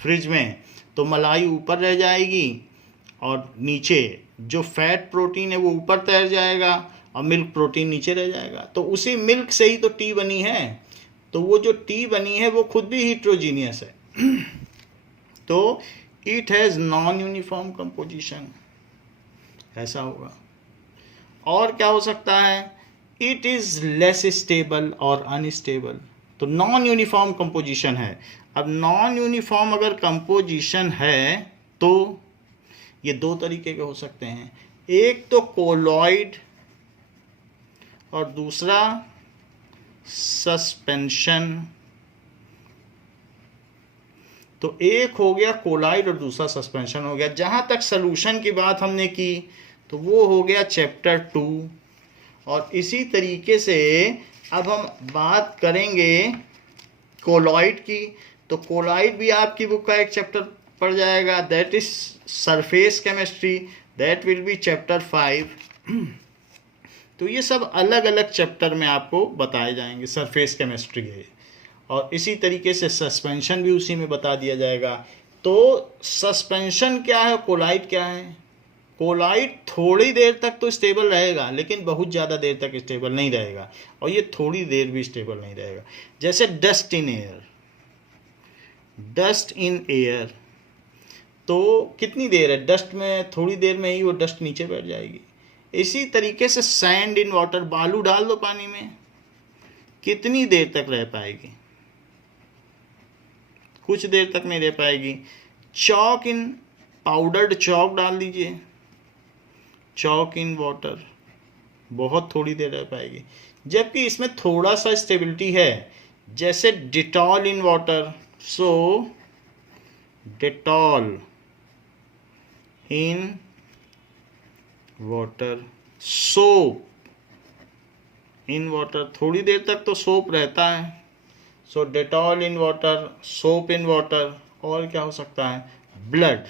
फ्रिज में तो मलाई ऊपर रह जाएगी और नीचे जो फैट प्रोटीन है वो ऊपर तैर जाएगा और मिल्क प्रोटीन नीचे रह जाएगा। तो उसी मिल्क से ही तो टी बनी है, तो वो जो टी बनी है वो खुद भी हेट्रोजीनियस है। तो it has non uniform composition, ऐसा होगा। और क्या हो सकता है, इट इज़ लेस स्टेबल और अनस्टेबल। तो नॉन यूनिफॉर्म कंपोजिशन है। अब नॉन यूनिफॉर्म अगर कंपोजिशन है तो ये दो तरीके के हो सकते हैं, एक तो कोलॉइड और दूसरा सस्पेंशन। तो एक हो गया कोलॉइड और दूसरा सस्पेंशन हो गया। जहाँ तक सॉल्यूशन की बात हमने की तो वो हो गया चैप्टर 2। और इसी तरीके से अब हम बात करेंगे कोलॉइड की। तो कोलाइड भी आपकी बुक का एक चैप्टर पड़ जाएगा, that is surface chemistry, that will be chapter 5। तो ये सब अलग अलग चैप्टर में आपको बताए जाएंगे, सरफेस केमिस्ट्री है। और इसी तरीके से सस्पेंशन भी उसी में बता दिया जाएगा। तो सस्पेंशन क्या है, कोलाइड क्या है? कोलाइड थोड़ी देर तक तो स्टेबल रहेगा, लेकिन बहुत ज़्यादा देर तक स्टेबल नहीं रहेगा, और ये थोड़ी देर भी स्टेबल नहीं रहेगा। जैसे dust in air, dust in air तो कितनी देर है, डस्ट में थोड़ी देर में ही वो डस्ट नीचे बैठ जाएगी। इसी तरीके से सैंड इन वाटर, बालू डाल दो पानी में, कितनी देर तक रह पाएगी? कुछ देर तक नहीं रह पाएगी। चॉक इन, पाउडर्ड चॉक डाल दीजिए, चॉक इन वाटर, बहुत थोड़ी देर रह पाएगी। जबकि इसमें थोड़ा सा स्टेबिलिटी है, जैसे Dettol in water, so Dettol in water, soap in water, थोड़ी देर तक तो सोप रहता है, so Dettol in water, soap in water. और क्या हो सकता है? ब्लड,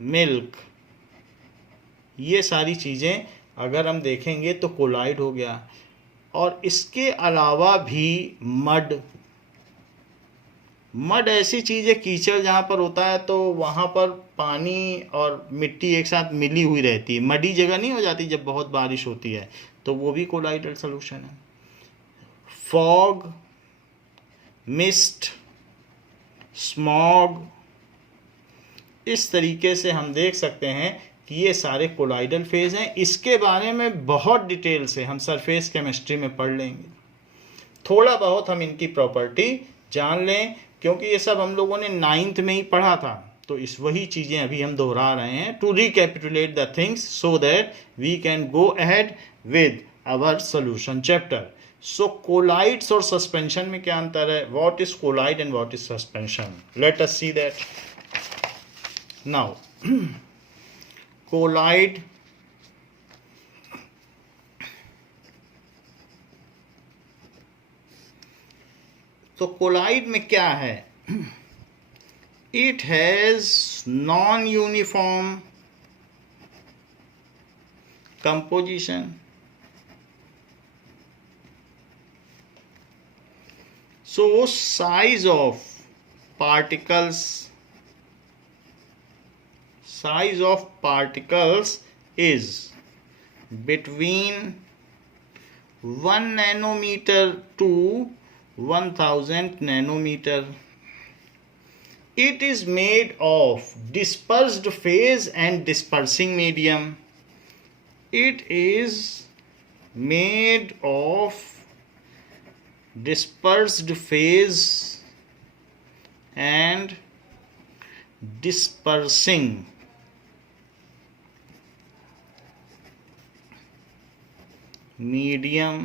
मिल्क, ये सारी चीज़ें अगर हम देखेंगे तो कोलाइड हो गया। और इसके अलावा भी मड, मड ऐसी चीज़ है, कीचड़ जहाँ पर होता है तो वहाँ पर पानी और मिट्टी एक साथ मिली हुई रहती है, मडी जगह नहीं हो जाती जब बहुत बारिश होती है, तो वो भी कोलाइडल सॉल्यूशन है। फॉग, मिस्ट, स्मॉग, इस तरीके से हम देख सकते हैं कि ये सारे कोलाइडल फेज हैं। इसके बारे में बहुत डिटेल से हम सरफेस केमिस्ट्री में पढ़ लेंगे, थोड़ा बहुत हम इनकी प्रॉपर्टी जान लें, क्योंकि ये सब हम लोगों ने 9th में ही पढ़ा था। तो इस वही चीज़ें अभी हम दोहरा रहे हैं, to recapitulate the things so that we can go ahead with our solution chapter. So colloids और सस्पेंशन में क्या अंतर है? What is colloid and what is suspension? Let us see that now. Colloid, तो कोलाइड में क्या है? It has non uniform composition, so size of particles is between 1 nanometer to 1000 nanometer. It is made of dispersed phase and dispersing medium. It is made of dispersed phase and dispersing medium.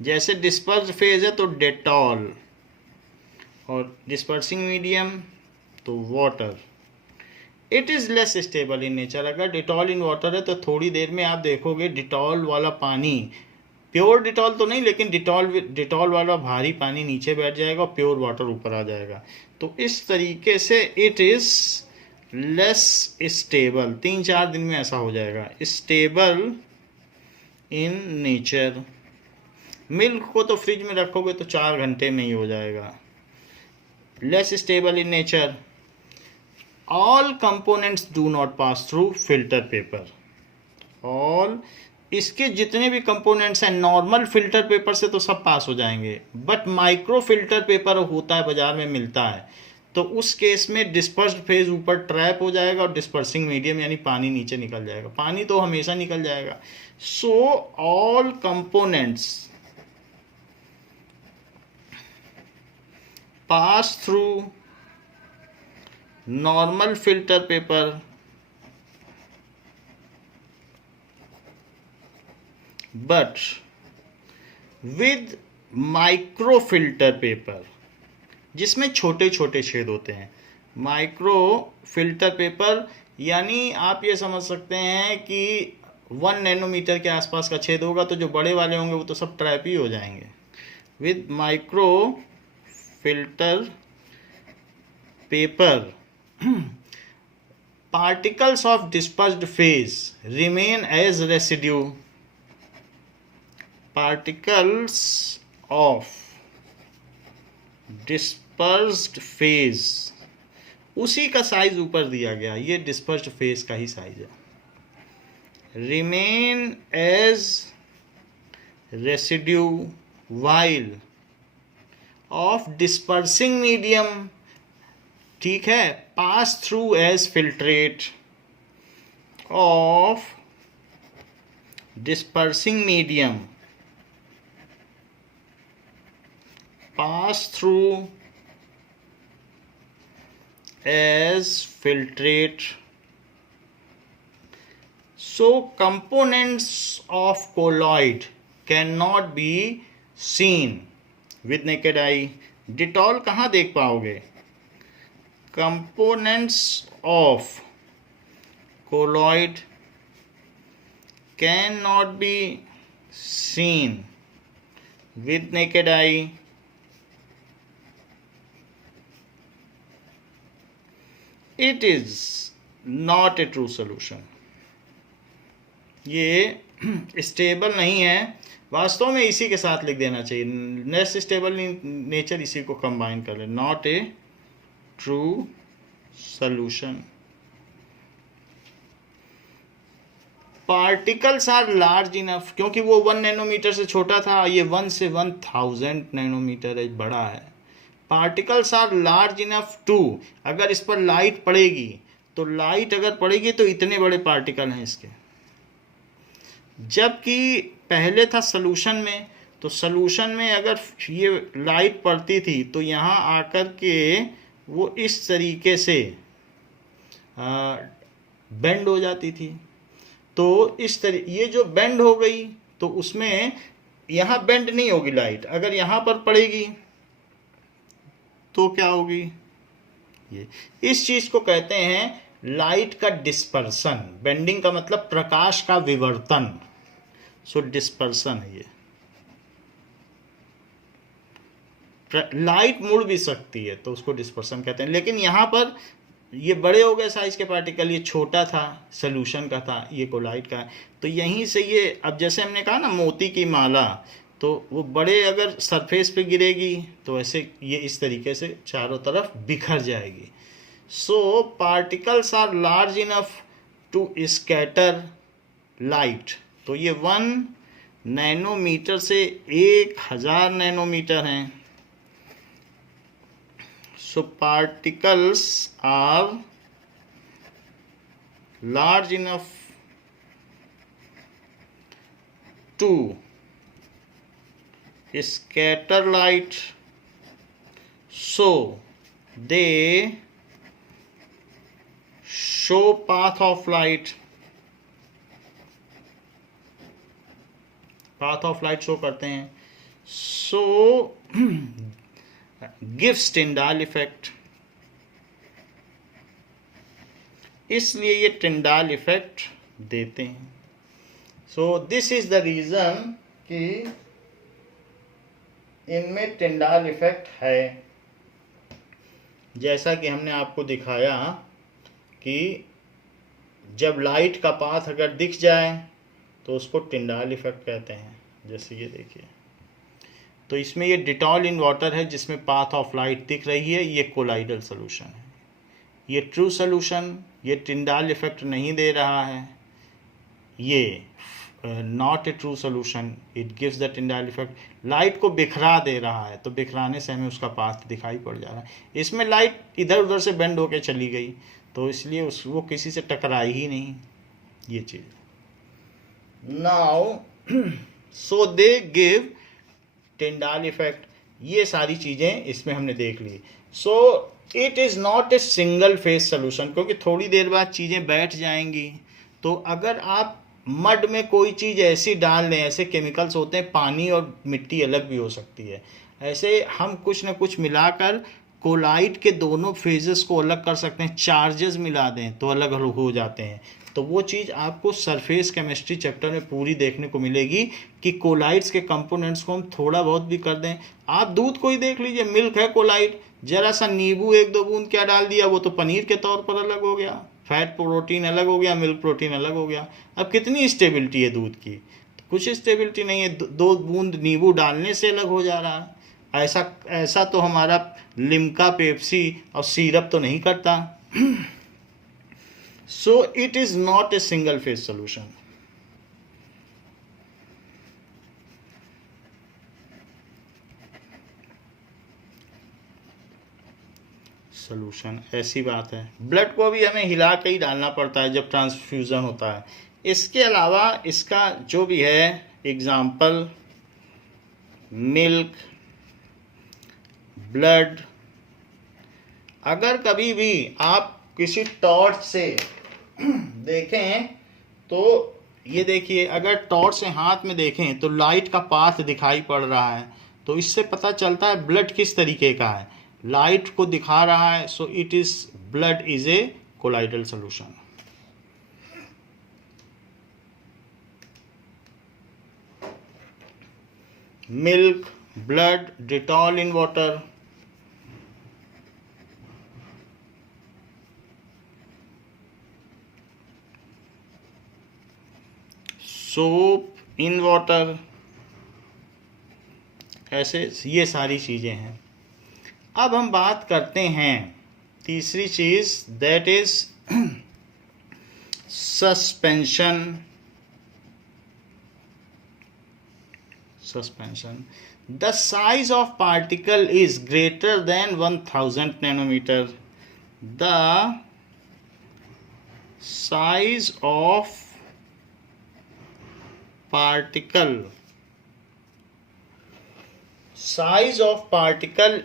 जैसे disperse phase है तो Dettol, और dispersing medium तो water. It is less stable in nature. अगर Dettol in water है तो थोड़ी देर में आप देखोगे डिटॉल वाला पानी, प्योर डिटॉल तो नहीं, लेकिन डिटॉल वाला भारी पानी नीचे बैठ जाएगा और प्योर वाटर ऊपर आ जाएगा। तो इस तरीके से इट इज़ लेस स्टेबल, 3-4 दिन में ऐसा हो जाएगा। स्टेबल इन नेचर, मिल्क को तो फ्रिज में रखोगे तो 4 घंटे में ही हो जाएगा। Less stable in nature. All components do not pass through filter paper. All, इसके जितने भी कंपोनेंट्स हैं नॉर्मल फिल्टर पेपर से तो सब पास हो जाएंगे, बट माइक्रो फिल्टर पेपर होता है, बाजार में मिलता है, तो उस केस में डिस्पर्स्ड फेज ऊपर ट्रैप हो जाएगा और डिस्पर्सिंग मीडियम यानी पानी नीचे निकल जाएगा। पानी तो हमेशा निकल जाएगा। सो all components pass through normal filter paper but with micro filter paper, जिसमें छोटे छोटे छेद होते हैं। माइक्रो फिल्टर पेपर यानी आप ये समझ सकते हैं कि 1 नैनोमीटर के आसपास का छेद होगा, तो जो बड़े वाले होंगे वो तो सब ट्रैप ही हो जाएंगे। With micro filter paper, particles of dispersed phase remain as residue. Particles of dispersed phase, उसी का साइज ऊपर दिया गया, ये डिस्पर्स्ड फेज का ही साइज है. Remain as residue while of dispersing medium, ठीक है, pass through as filtrate of dispersing medium, pass through as filtrate. So components of colloid cannot be seen with naked eye. Dettol कहाँ देख पाओगे? Components of colloid cannot be seen with naked eye. It is not a true solution. ये stable नहीं है, वास्तव में इसी के साथ लिख देना चाहिए, नेक्स्ट स्टेबल नेचर इसी को कंबाइन कर ले. Not a true solution. Particles are large enough, क्योंकि वो 1 नैनोमीटर से छोटा था, ये 1 से 1000 नैनोमीटर है, बड़ा है. Particles are large enough to, अगर इस पर लाइट पड़ेगी तो लाइट अगर पड़ेगी तो इतने बड़े पार्टिकल हैं इसके. जबकि पहले था सॉल्यूशन में, तो सॉल्यूशन में अगर ये लाइट पड़ती थी तो यहाँ आकर के वो इस तरीके से बेंड हो जाती थी. तो इस ये जो बेंड हो गई तो उसमें यहाँ बेंड नहीं होगी लाइट, अगर यहाँ पर पड़ेगी तो क्या होगी, ये इस चीज को कहते हैं लाइट का डिस्पर्सन. बेंडिंग का मतलब प्रकाश का विवर्तन, सो डिस्पर्सन है ये. लाइट मुड़ भी सकती है तो उसको डिस्पर्सन कहते हैं. लेकिन यहाँ पर ये बड़े हो गए साइज के पार्टिकल, ये छोटा था सॉल्यूशन का था, ये कोलाइट का है. तो यहीं से ये, अब जैसे हमने कहा ना मोती की माला, तो वो बड़े अगर सरफेस पे गिरेगी तो ऐसे ये इस तरीके से चारों तरफ बिखर जाएगी. So particles are large enough to scatter light. तो ये 1 नैनोमीटर से 1000 नैनोमीटर हैं. So particles are large enough to scatter light, so they show path of light. path of light show करते हैं. so gives Tyndall effect, इसलिए ये Tyndall effect देते हैं. so this is the reason कि इनमें टिंडाल इफेक्ट है. जैसा कि हमने आपको दिखाया कि जब लाइट का पाथ अगर दिख जाए तो उसको टिंडाल इफेक्ट कहते हैं. जैसे ये देखिए, तो इसमें ये डिटॉल इन वाटर है जिसमें पाथ ऑफ लाइट दिख रही है, ये कोलाइडल सोल्यूशन है. ये ट्रू सोल्यूशन, ये टिंडाल इफेक्ट नहीं दे रहा है, ये not a true solution, it gives the Tyndall effect. Light को बिखरा दे रहा है, तो बिखराने से हमें उसका पाथ दिखाई पड़ जा रहा है. इसमें लाइट इधर उधर से बेंड होके चली गई, तो इसलिए वो किसी से टकराई ही नहीं, ये चीज़. Now so they give Tyndall effect. ये सारी चीज़ें इसमें हमने देख ली. So it is not a single phase solution, क्योंकि थोड़ी देर बाद चीज़ें बैठ जाएंगी. तो अगर आप मड में कोई चीज़ ऐसी डाल दें, ऐसे केमिकल्स होते हैं, पानी और मिट्टी अलग भी हो सकती है, ऐसे हम कुछ न कुछ मिलाकर कोलाइड के दोनों फेजेस को अलग कर सकते हैं, चार्जेस मिला दें तो अलग अलग हो जाते हैं। तो वो चीज़ आपको सरफेस केमिस्ट्री चैप्टर में पूरी देखने को मिलेगी कि कोलाइड्स के कंपोनेंट्स को हम थोड़ा बहुत भी कर दें। आप दूध को ही देख लीजिए, मिल्क है कोलाइड, जरा सा नींबू 1-2 बूंद क्या डाल दिया, वो तो पनीर के तौर पर अलग हो गया, फैट प्रोटीन अलग हो गया, मिल्क प्रोटीन अलग हो गया। अब कितनी स्टेबिलिटी है दूध की? तो कुछ स्टेबिलिटी नहीं है, 2 बूंद नींबू डालने से अलग हो जा रहा है। ऐसा तो हमारा लिम्का, पेप्सी और सिरप तो नहीं करता। So it is not a single phase solution. Solution ऐसी बात है, ब्लड को भी हमें हिला के ही डालना पड़ता है जब ट्रांसफ्यूज़न होता है। इसके अलावा इसका जो भी है एग्जाम्पल, मिल्क, ब्लड, अगर कभी भी आप किसी टॉर्च से देखें तो ये देखिए, अगर टॉर्च से हाथ में देखें तो लाइट का पाथ दिखाई पड़ रहा है, तो इससे पता चलता है ब्लड किस तरीके का है, लाइट को दिखा रहा है। So it is, blood is a colloidal solution. Milk, blood, Dettol in water, soap in water, ऐसे ये सारी चीज़ें हैं। अब हम बात करते हैं तीसरी चीज़, that is suspension. The size of particle is greater than 1000 nanometre. The size of particle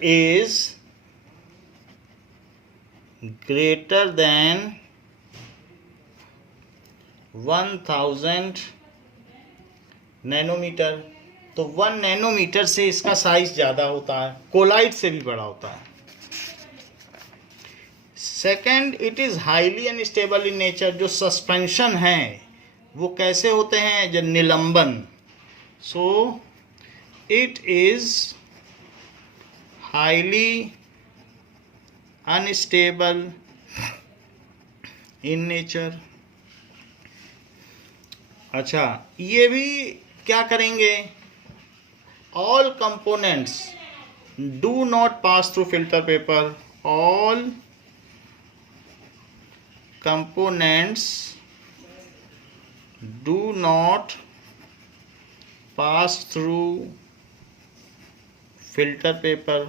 is greater than 1000 nanometre. तो 1 नैनोमीटर से इसका साइज ज़्यादा होता है, कोलाइड से भी बड़ा होता है। Second, it is highly unstable in nature. जो सस्पेंशन है वो कैसे होते हैं? जो निलंबन। So it is highly unstable in nature. अच्छा, ये भी क्या करेंगे? All components do not pass through filter paper. All components do not pass through filter paper।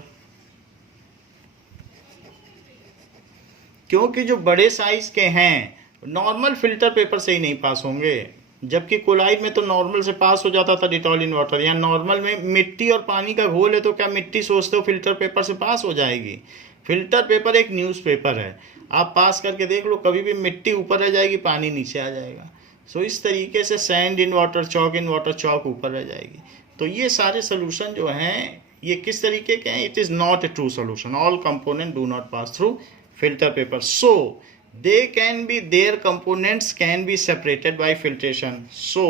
क्योंकि जो बड़े साइज के हैं नॉर्मल फिल्टर पेपर से ही नहीं पास होंगे, जबकि कोलाइड में तो नॉर्मल से पास हो जाता था डिटॉल इन वाटर। या नॉर्मल में मिट्टी और पानी का घोल है, तो क्या मिट्टी सोचते हो फिल्टर पेपर से पास हो जाएगी? फिल्टर पेपर एक न्यूज़पेपर है, आप पास करके देख लो, कभी भी मिट्टी ऊपर रह जाएगी, पानी नीचे आ जाएगा। सो इस तरीके से sand in water, chalk in water, chalk ऊपर रह जाएगी। तो ये सारे सोल्यूशन जो हैं ये किस तरीके के हैं? It is not a true solution. All component do not pass through filter paper, so they can B, there components can be separated by filtration. So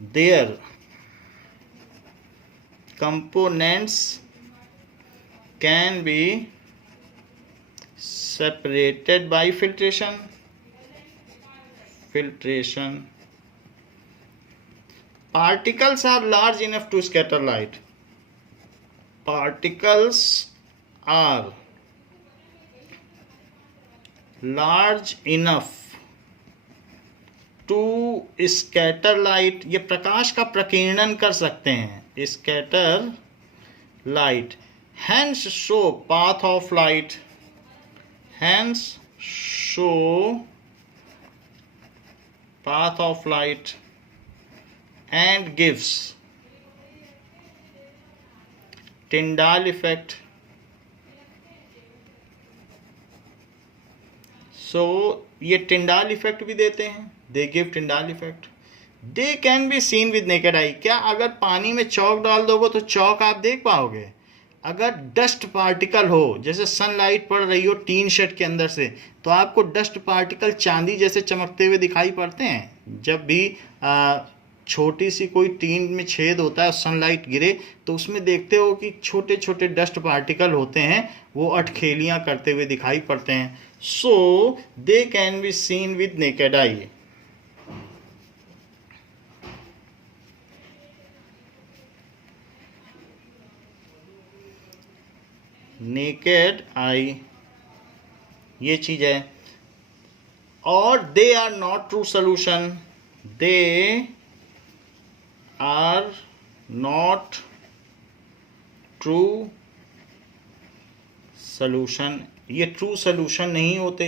there components can be separated by filtration। Particles are large enough to scatter light. Particles are large enough to scatter light। ये प्रकाश का प्रकीर्णन कर सकते हैं, scatter light, hence show path of light। hence show path of light and gives Tyndall effect। so ये Tyndall effect भी देते हैं, they give Tyndall effect. They can be seen with naked eye. क्या अगर पानी में चौक डाल दोगे तो चौक आप देख पाओगे? अगर डस्ट पार्टिकल हो, जैसे सनलाइट पड़ रही हो टीन शेड के अंदर से, तो आपको डस्ट पार्टिकल चांदी जैसे चमकते हुए दिखाई पड़ते हैं। जब भी छोटी सी कोई टीन में छेद होता है, सनलाइट गिरे तो उसमें देखते हो कि छोटे छोटे डस्ट पार्टिकल होते हैं, वो अटखेलियाँ करते हुए दिखाई पड़ते हैं। So they can be seen with naked eye. Naked eye ये चीज है। और they are not true solution, they are not true solution, ये ट्रू सोल्यूशन नहीं होते,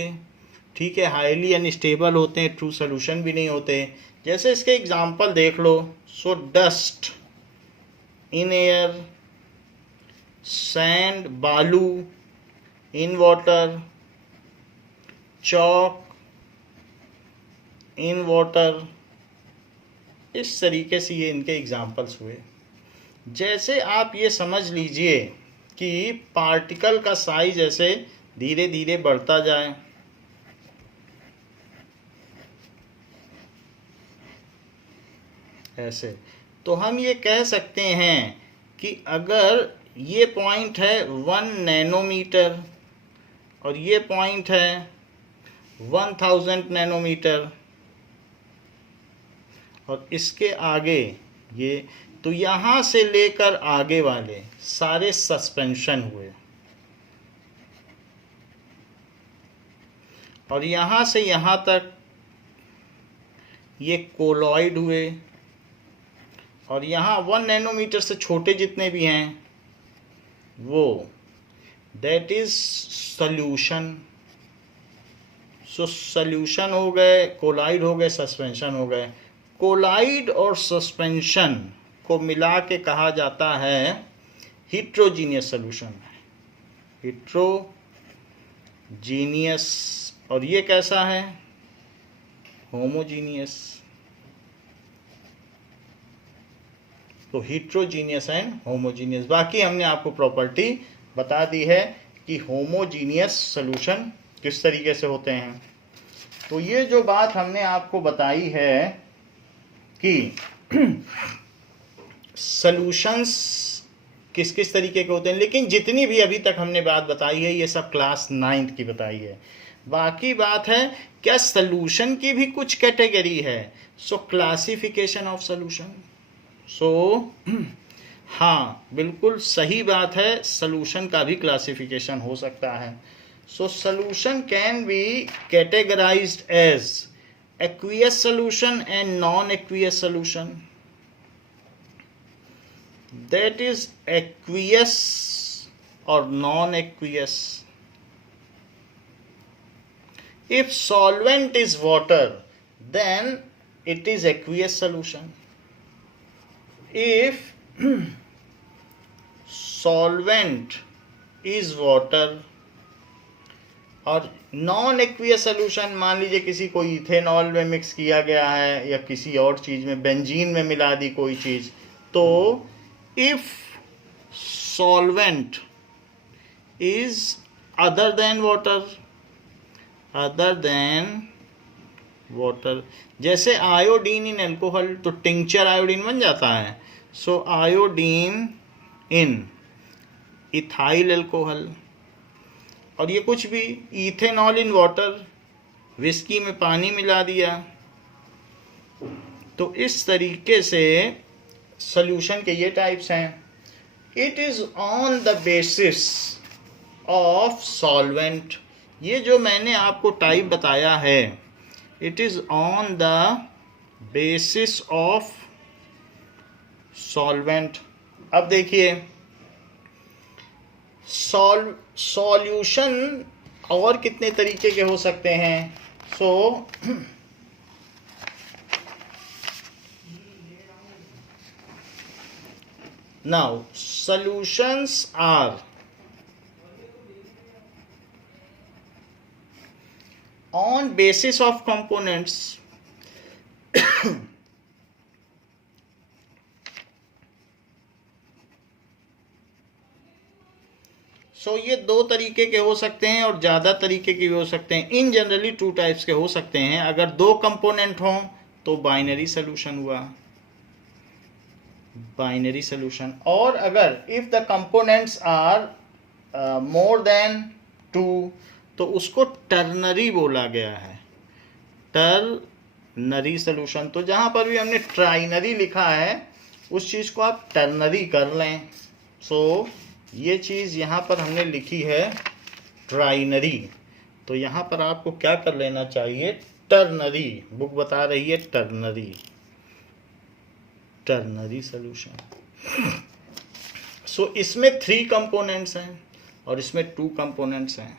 ठीक है, हाईली अनस्टेबल होते हैं, ट्रू सोल्यूशन भी नहीं होते। जैसे इसके एग्जांपल देख लो। सो डस्ट इन एयर, सैंड बालू in water, chalk in water, इस तरीके से ये इनके एग्जाम्पल्स हुए। जैसे आप ये समझ लीजिए कि पार्टिकल का साइज ऐसे धीरे धीरे बढ़ता जाए, ऐसे, तो हम ये कह सकते हैं कि अगर ये पॉइंट है 1 नैनोमीटर और ये पॉइंट है 1000 नैनोमीटर और इसके आगे ये, तो यहाँ से लेकर आगे वाले सारे सस्पेंशन हुए, और यहाँ से यहाँ तक ये कोलॉइड हुए, और यहाँ 1 नैनोमीटर से छोटे जितने भी हैं वो, that is solution. So solution हो गए, कोलाइड हो गए, सस्पेंशन हो गए। कोलाइड और सस्पेंशन को मिला के कहा जाता है हिट्रोजीनियस सॉल्यूशन, हिट्रोजीनियस। और ये कैसा है? होमोजीनियस। तो हिट्रोजीनियस एंड होमोजीनियस। बाकी हमने आपको प्रॉपर्टी बता दी है कि होमोजीनियस सॉल्यूशन किस तरीके से होते हैं। तो ये जो बात हमने आपको बताई है कि सॉल्यूशंस किस किस तरीके के होते हैं, लेकिन जितनी भी अभी तक हमने बात बताई है ये सब क्लास 9th की बताई है। बाकी बात है क्या सॉल्यूशन की भी कुछ कैटेगरी है। So classification of solution. So हाँ, बिल्कुल सही बात है, सॉल्यूशन का भी क्लासिफिकेशन हो सकता है। So solution can be categorised as aqueous solution and non-aqueous solution. That is aqueous or non-aqueous. If solvent is water, then it is aqueous solution. If solvent is water और non aqueous solution, मान लीजिए किसी कोई ethanol में mix किया गया है या किसी और चीज़ में, बेंजीन में मिला दी कोई चीज़, तो if solvent is other than water, जैसे आयोडीन इन एल्कोहल, तो टिंचर आयोडीन बन जाता है। सो आयोडीन इन इथाइल एल्कोहल, और ये कुछ भी, इथेनॉल इन वाटर, विस्की में पानी मिला दिया। तो इस तरीके से सॉल्यूशन के ये टाइप्स हैं। It is on the basis of solvent, ये जो मैंने आपको टाइप बताया है, it is on the basis of solvent. अब देखिए सॉल्यूशन और कितने तरीके के हो सकते हैं। So now solutions are on basis of components. So ये दो तरीके के हो सकते हैं और ज़्यादा तरीके के भी हो सकते हैं। इन जनरली टू टाइप्स के हो सकते हैं। अगर दो कंपोनेंट हों तो बाइनरी सोल्यूशन हुआ, बाइनरी सोल्यूशन। और अगर if the components are more than two तो उसको टर्नरी बोला गया है, टर्नरी सोल्यूशन। तो जहाँ पर भी हमने ट्राइनरी लिखा है उस चीज़ को आप टर्नरी कर लें। सो ये चीज़ यहाँ पर हमने लिखी है ट्राइनरी, तो यहाँ पर आपको क्या कर लेना चाहिए, टर्नरी। बुक बता रही है टर्नरी, टर्नरी सोल्यूशन। सो इसमें 3 कंपोनेंट्स हैं और इसमें 2 कंपोनेंट्स हैं,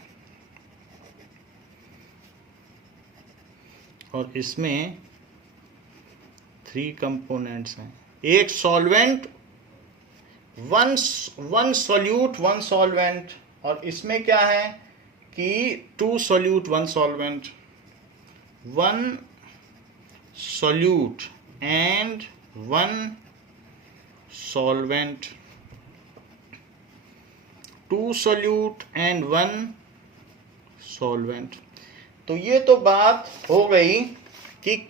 और इसमें 3 कंपोनेंट्स हैं। एक solvent, one solute one solvent, और इसमें क्या है कि 2 solute 1 solvent, 1 solute and 1 solvent, 2 solute and 1 solvent. तो ये तो बात हो गई कि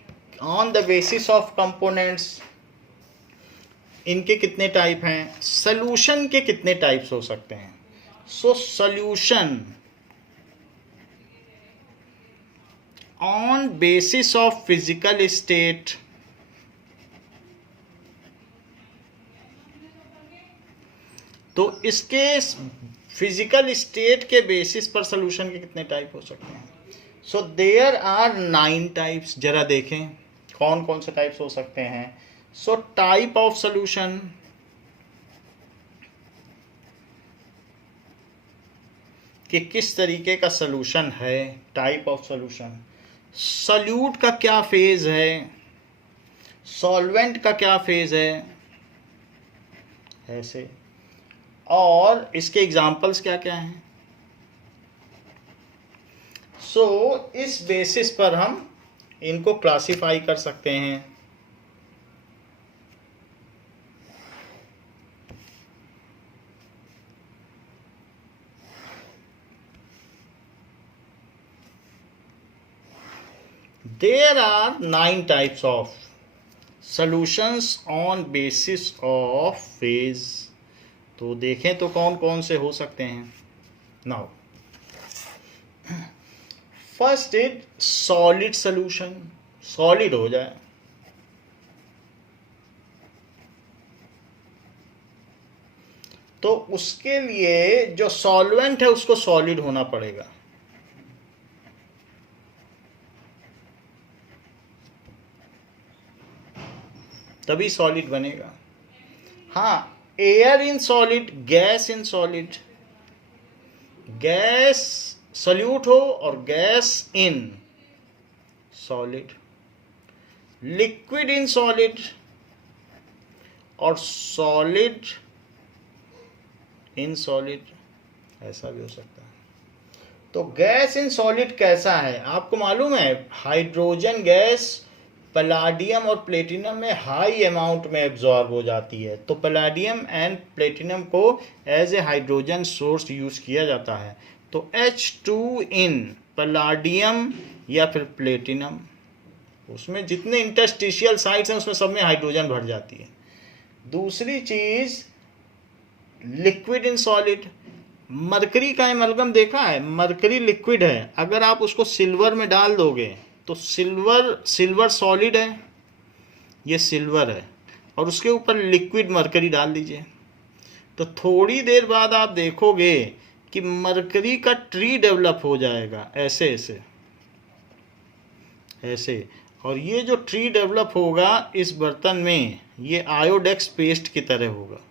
on the basis of components इनके कितने टाइप हैं, सॉल्यूशन के कितने टाइप्स हो सकते हैं। So solution on basis of physical state, तो इसके फिजिकल स्टेट के बेसिस पर सॉल्यूशन के कितने टाइप हो सकते हैं। So there are 9 types. जरा देखें कौन कौन से टाइप्स हो सकते हैं। सो टाइप ऑफ सॉल्यूशन, कि किस तरीके का सॉल्यूशन है, टाइप ऑफ सॉल्यूशन। सॉल्यूट का क्या फेज है, सॉल्वेंट का क्या फेज है, ऐसे। और इसके एग्जाम्पल्स क्या क्या हैं। सो इस बेसिस पर हम इनको क्लासिफाई कर सकते हैं। There are 9 types of solutions on basis of phase। तो देखें तो कौन कौन से हो सकते हैं। Now first is solid solution, solid हो जाए। तो उसके लिए जो सॉल्वेंट है उसको सॉलिड होना पड़ेगा। तभी सॉलिड बनेगा। हाँ, air in solid, gas in solid, gas solute हो और gas in solid, liquid in solid और सॉलिड इन सॉलिड, ऐसा भी हो सकता है। तो गैस इन सॉलिड कैसा है आपको मालूम है। हाइड्रोजन गैस पैलाडियम और प्लेटिनम में हाई अमाउंट में एब्जॉर्ब हो जाती है। तो पैलाडियम एंड प्लेटिनम को as a hydrogen source use किया जाता है। तो H2 इन पैलाडियम या फिर प्लेटिनम, उसमें जितने इंटरस्टिशियल साइट्स हैं उसमें सब में हाइड्रोजन भर जाती है। दूसरी चीज लिक्विड इन सॉलिड, मरकरी का एमलगम देखा है, मरकरी लिक्विड है, अगर आप उसको सिल्वर में डाल दोगे तो सिल्वर सॉलिड है, ये सिल्वर है, और उसके ऊपर लिक्विड मरकरी डाल दीजिए तो थोड़ी देर बाद आप देखोगे कि मरकरी का ट्री डेवलप हो जाएगा, ऐसे ऐसे ऐसे। और ये जो ट्री डेवलप होगा इस बर्तन में, ये आयोडेक्स पेस्ट की तरह होगा।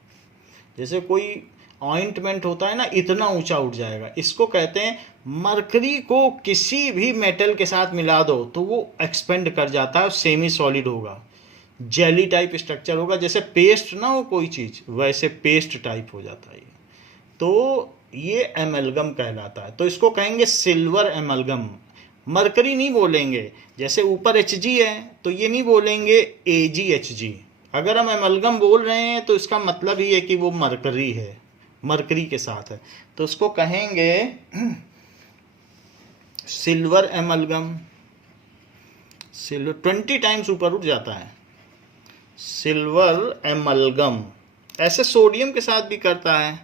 जैसे कोई ऑइंटमेंट होता है ना, इतना ऊंचा उठ जाएगा। इसको कहते हैं, मरकरी को किसी भी मेटल के साथ मिला दो तो वो एक्सपेंड कर जाता है, सेमी सॉलिड होगा, जेली टाइप स्ट्रक्चर होगा। जैसे पेस्ट ना हो कोई चीज़, वैसे पेस्ट टाइप हो जाता है। तो ये एमलगम कहलाता है। तो इसको कहेंगे सिल्वर एमलगम, मरकरी नहीं बोलेंगे। जैसे ऊपर Hg है तो ये नहीं बोलेंगे AgHg। अगर हम एमलगम बोल रहे हैं तो इसका मतलब ही है कि वो मरकरी है, मरकरी के साथ है, तो उसको कहेंगे सिल्वर एमलगम। सिल्वर 20 टाइम्स ऊपर उठ जाता है, सिल्वर एमलगम। ऐसे सोडियम के साथ भी करता है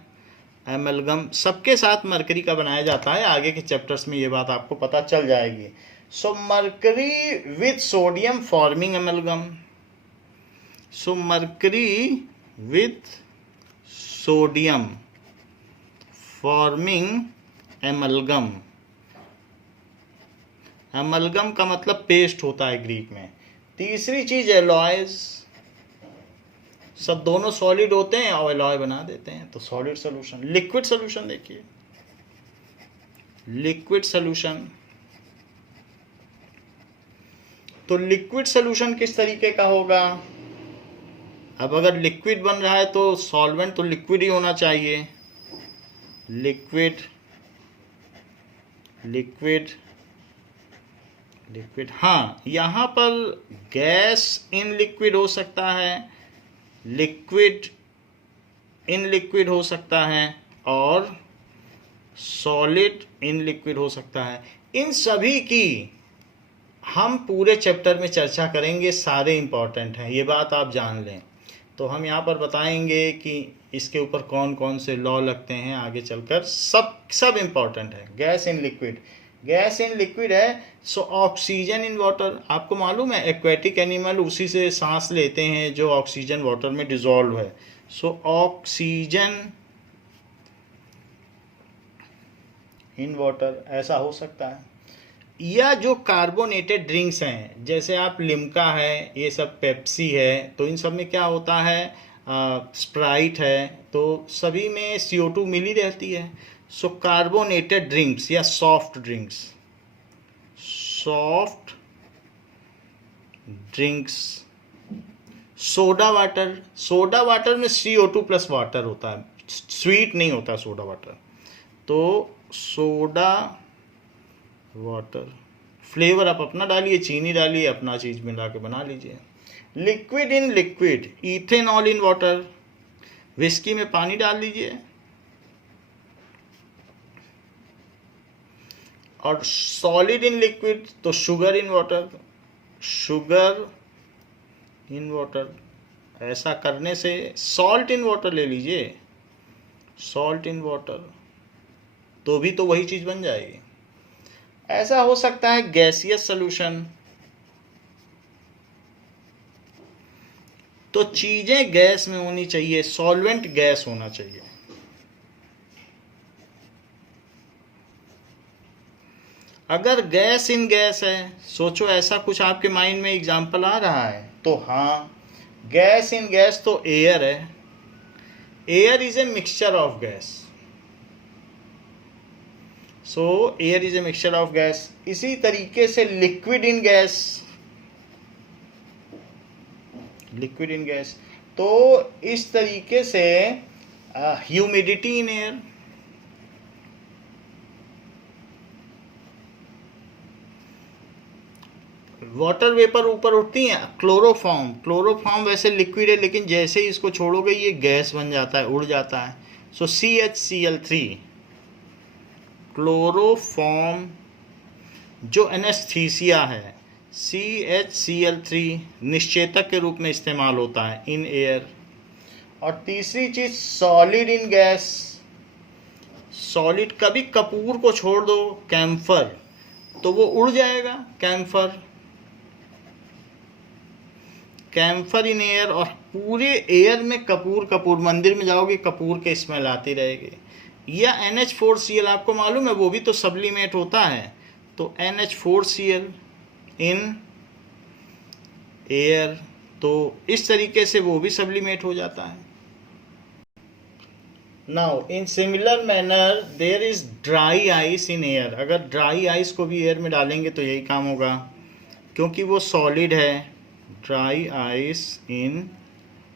एमलगम, सबके साथ मरकरी का बनाया जाता है। आगे के चैप्टर्स में ये बात आपको पता चल जाएगी। So mercury with sodium forming amalgam, so mercury with sodium forming amalgam. Amalgam का मतलब पेस्ट होता है ग्रीक में। तीसरी चीज एलॉयज, सब दोनों सॉलिड होते हैं और एलॉय बना देते हैं, तो सॉलिड सॉल्यूशन। लिक्विड सॉल्यूशन देखिए, लिक्विड सॉल्यूशन, तो लिक्विड सॉल्यूशन किस तरीके का होगा? अब अगर लिक्विड बन रहा है तो सॉल्वेंट तो लिक्विड ही होना चाहिए। लिक्विड लिक्विड लिक्विड, हाँ, यहाँ पर गैस इन लिक्विड हो सकता है, लिक्विड इन लिक्विड हो सकता है, और सॉलिड इन लिक्विड हो सकता है। इन सभी की हम पूरे चैप्टर में चर्चा करेंगे, सारे इंपॉर्टेंट हैं, ये बात आप जान लें। तो हम यहाँ पर बताएंगे कि इसके ऊपर कौन कौन से लॉ लगते हैं आगे चलकर, सब इंपॉर्टेंट है। Gas in liquid, gas in liquid है। सो ऑक्सीजन इन वाटर, आपको मालूम है एक्वेटिक एनिमल उसी से सांस लेते हैं जो ऑक्सीजन वाटर में डिजॉल्व है। सो ऑक्सीजन इन वाटर ऐसा हो सकता है। या जो कार्बोनेटेड ड्रिंक्स हैं, जैसे आप लिम्का है, ये सब पेप्सी है, तो इन सब में क्या होता है, स्प्राइट है, तो सभी में CO2 मिली रहती है। सो कार्बोनेटेड ड्रिंक्स या soft drinks, soft drinks. Soda water, soda water में CO2 प्लस वाटर होता है, स्वीट नहीं होता सोडा वाटर, तो सोडा वाटर। फ्लेवर आप अपना डालिए, चीनी डालिए, अपना चीज मिला के बना लीजिए। Liquid in liquid, ethanol in water, whisky में पानी डाल लीजिए। और सॉलिड इन लिक्विड, तो sugar in water, sugar in water. ऐसा करने से सॉल्ट इन वाटर ले लीजिए, सॉल्ट इन वाटर, तो भी तो वही चीज बन जाएगी। ऐसा हो सकता है गैसियस सॉल्यूशन, तो चीजें गैस में होनी चाहिए, सॉल्वेंट गैस होना चाहिए। अगर गैस इन गैस है, सोचो ऐसा कुछ आपके माइंड में एग्जांपल आ रहा है, तो हाँ, गैस इन गैस तो एयर है। Air is a mixture of gas, so air is a mixture of gas. इसी तरीके से liquid in gas, liquid in gas, तो इस तरीके से humidity in air, water vapour ऊपर उठती हैं। क्लोरोफॉर्म, क्लोरोफॉर्म वैसे लिक्विड है, लेकिन जैसे ही इसको छोड़ोगे ये गैस बन जाता है, उड़ जाता है। सो CHCl3, क्लोरोफॉर्म जो एनेस्थीसिया है, CHCl3 निश्चेतक के रूप में इस्तेमाल होता है इन एयर। और तीसरी चीज सॉलिड इन गैस, सॉलिड, कभी कपूर को छोड़ दो, कैम्फर, तो वो उड़ जाएगा, कैम्फर, कैम्फर इन एयर। और पूरे एयर में कपूर, कपूर, मंदिर में जाओगे कपूर के स्मेल आती रहेगी। या NH4Cl, आपको मालूम है वो भी तो सब्लिमेट होता है, तो NH4Cl इन एयर, तो इस तरीके से वो भी सब्लिमेट हो जाता है। Now in similar manner there is dry ice in air. अगर ड्राई आइस को भी एयर में डालेंगे तो यही काम होगा, क्योंकि वो सॉलिड है। Dry ice in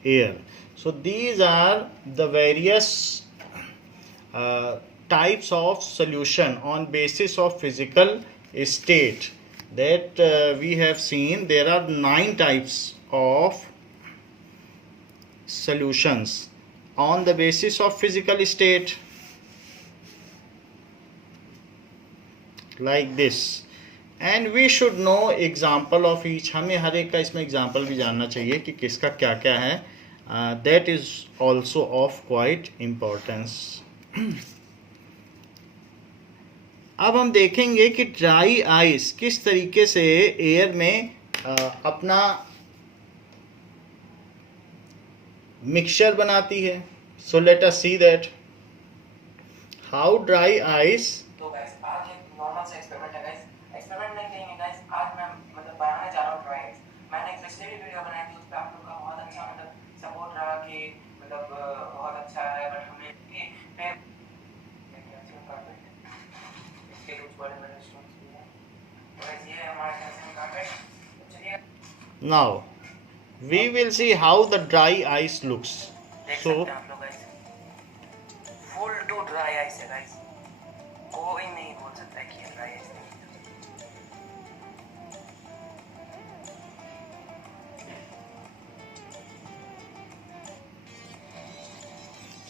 air. So these are the various types of solution on basis of physical state that we have seen. There are 9 types of solutions on the basis of physical state like this, and we should know example of each. हमें हर एक का इसमें example भी जानना चाहिए कि किसका क्या क्या है. That is also of quite importance. अब हम देखेंगे कि ड्राई आइस किस तरीके से एयर में अपना मिक्सचर बनाती है. So let us see that how dry ice. तो गाइस आज एक नॉर्मल सा एक्सपेरिमेंट है गाइस. एक्सपेरिमेंट नहीं कहेंगे गाइस, आज मैं मतलब बनाने जा रहा हूं ड्राई आइस. मैंने एक पिछले भी वीडियो बनाई थी, उस पे आप लोगों का बहुत अच्छा मतलब सपोर्ट रहा कि मतलब बहुत अच्छा है, बट हमें फिर इसके रूट्स बड़े बड़े स्टोन्स भी हैं. तो गाइस ये है हमारा कैल्शियम कार्बोनेट. तो चलिए now we will see how the dry ice looks. देख So सकते हैं आप लोग guys, full to dry ice है गाइस. कोई नहीं बोल सकता है कि ये ड्राई आइस नहीं है.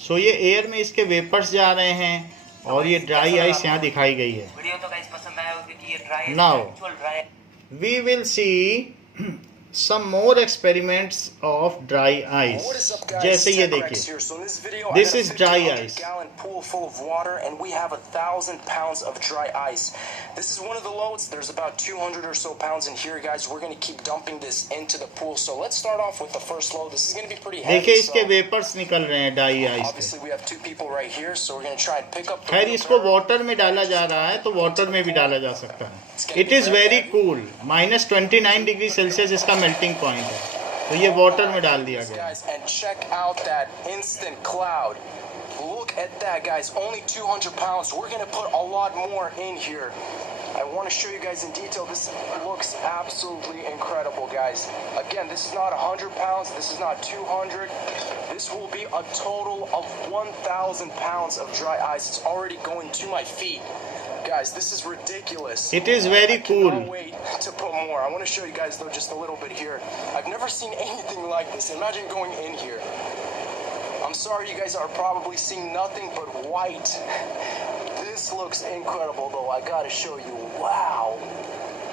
सो ये एयर में इसके वेपर्स जा रहे हैं और ये ड्राई आइस यहाँ दिखाई गई है. वीडियो तो गाइस पसंद आया होगा कि ये dry Now, actual dry. we will see some more experiments of dry ice. What is up, guys? जैसे ये TechRex देखिए, here. So in this video, This I got is a dry 1,500 ice. gallon pool full of water, and we have 1,000 pounds of dry ice. This is one of the loads. There's about 200 or so pounds in here, guys. We're going to keep dumping this into the pool. So let's start off with the first load. This is going to be pretty heavy. देखिए इसके So vapours निकल रहे हैं dry ice के. obviously, we have two people right here, so we're going to try and pick up the खैर little इसको barrel. Water में डाला जा रहा है तो वाटर में भी डाला जा सकता है. It is very cool. -29 degree Celsius इसका मेल्टिंग पॉइंट है, तो ये वाटर में डाल दिया गया. Guys, and check out that instant cloud. Look at that, guys. Only 200 pounds. We're going to put a lot more in here. I want to show you guys in detail. This looks absolutely incredible, guys. Again, this is not 100 pounds. This is not 200. This will be a total of 1,000 pounds of dry ice. It's already going to my feet. Guys, this is ridiculous. It is very I cannot cool. wait to put more. I want to show you guys though just a little bit here. I've never seen anything like this. Imagine going in here. I'm sorry you guys are probably seeing nothing but white. This looks incredible though. I gotta show you. Wow.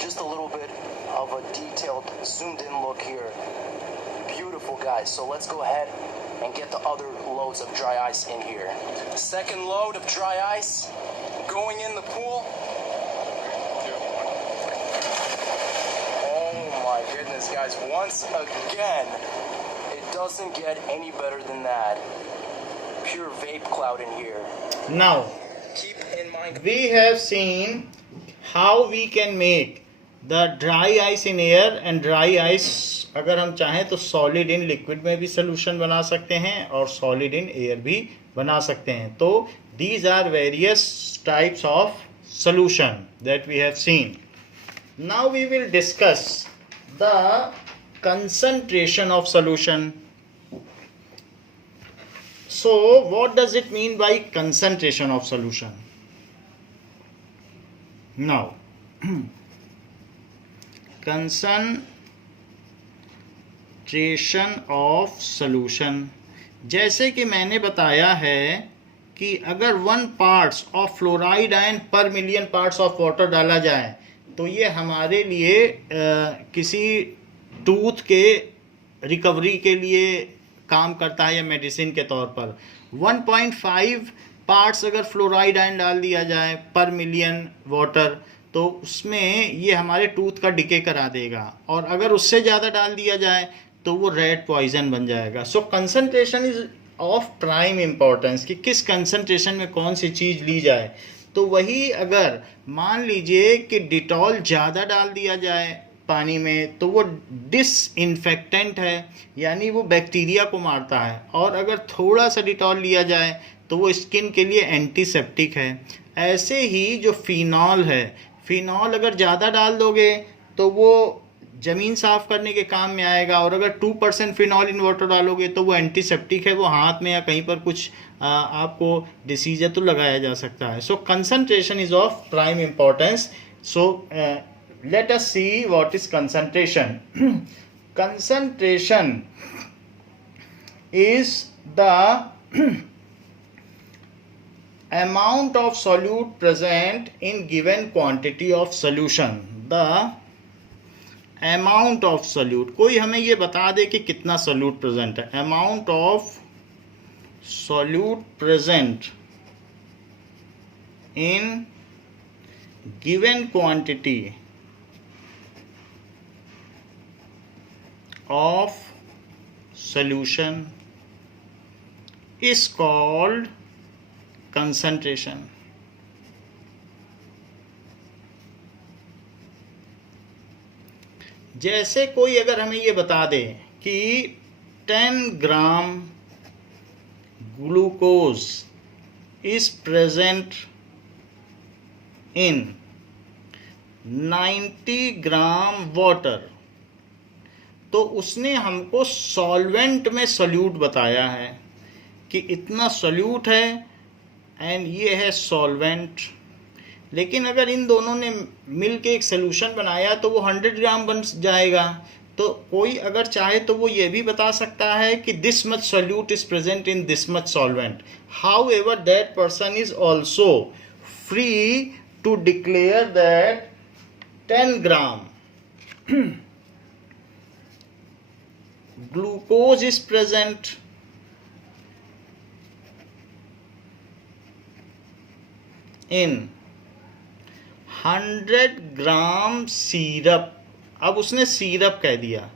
Just a little bit of a detailed zoomed in look here. Beautiful, guys. So let's go ahead and get the other loads of dry ice in here. Second load of dry ice going in the pool. Oh my goodness, guys. Once again, it doesn't get any better than that. Pure vape cloud in here. Now Keep in mind, we have seen how we can make the dry ice in air and dry ice. अगर हम चाहें तो solid in liquid में भी solution बना सकते हैं और सॉलिड इन एयर भी बना सकते हैं. तो these are various types of solution that we have seen. Now we will discuss the concentration of solution. So what does it mean by concentration of solution? Now concentration of solution, जैसे कि मैंने बताया है कि अगर 1 parts of fluoride ion per million parts of water डाला जाए तो ये हमारे लिए किसी टूथ के रिकवरी के लिए काम करता है या मेडिसिन के तौर पर. 1.5 पार्ट्स अगर फ्लोराइड आयन डाल दिया जाए पर मिलियन वाटर तो उसमें ये हमारे टूथ का डिके करा देगा, और अगर उससे ज़्यादा डाल दिया जाए तो वो रेड पॉइजन बन जाएगा. So concentration is of prime importance कि किस कंसंट्रेशन में कौन सी चीज़ ली जाए. तो वही अगर मान लीजिए कि डिटॉल ज़्यादा डाल दिया जाए पानी में तो वो डिसइंफेक्टेंट है, यानी वो बैक्टीरिया को मारता है, और अगर थोड़ा सा डिटॉल लिया जाए तो वो स्किन के लिए एंटीसेप्टिक है. ऐसे ही जो फिनॉल है, फिनॉल अगर ज़्यादा डाल दोगे तो वो ज़मीन साफ़ करने के काम में आएगा, और अगर 2% फिनॉल इन वाटर डालोगे तो वो एंटीसेप्टिक है, वो हाथ में या कहीं पर कुछ आपको डिसीज तो लगाया जा सकता है. So concentration is of prime importance. So let us see what is concentration. Concentration is the amount of solute present in given quantity of solution, the amount of solute, कोई हमें ये बता दे कि कितना solute present है. amount of solute present in given quantity of solution is called concentration. जैसे कोई अगर हमें ये बता दे कि 10 gram glucose is present in 90 gram water, तो उसने हमको सॉल्वेंट में सॉल्यूट बताया है कि इतना सॉल्यूट है एंड ये है सॉल्वेंट. लेकिन अगर इन दोनों ने मिल के एक सोल्यूशन बनाया तो वो 100 ग्राम बन जाएगा. तो कोई अगर चाहे तो वो ये भी बता सकता है कि this much solute is present in this much solvent. However that person is also free to declare that 10 gram glucose is present in 100 gram syrup. अब उसने सिरप कह दिया,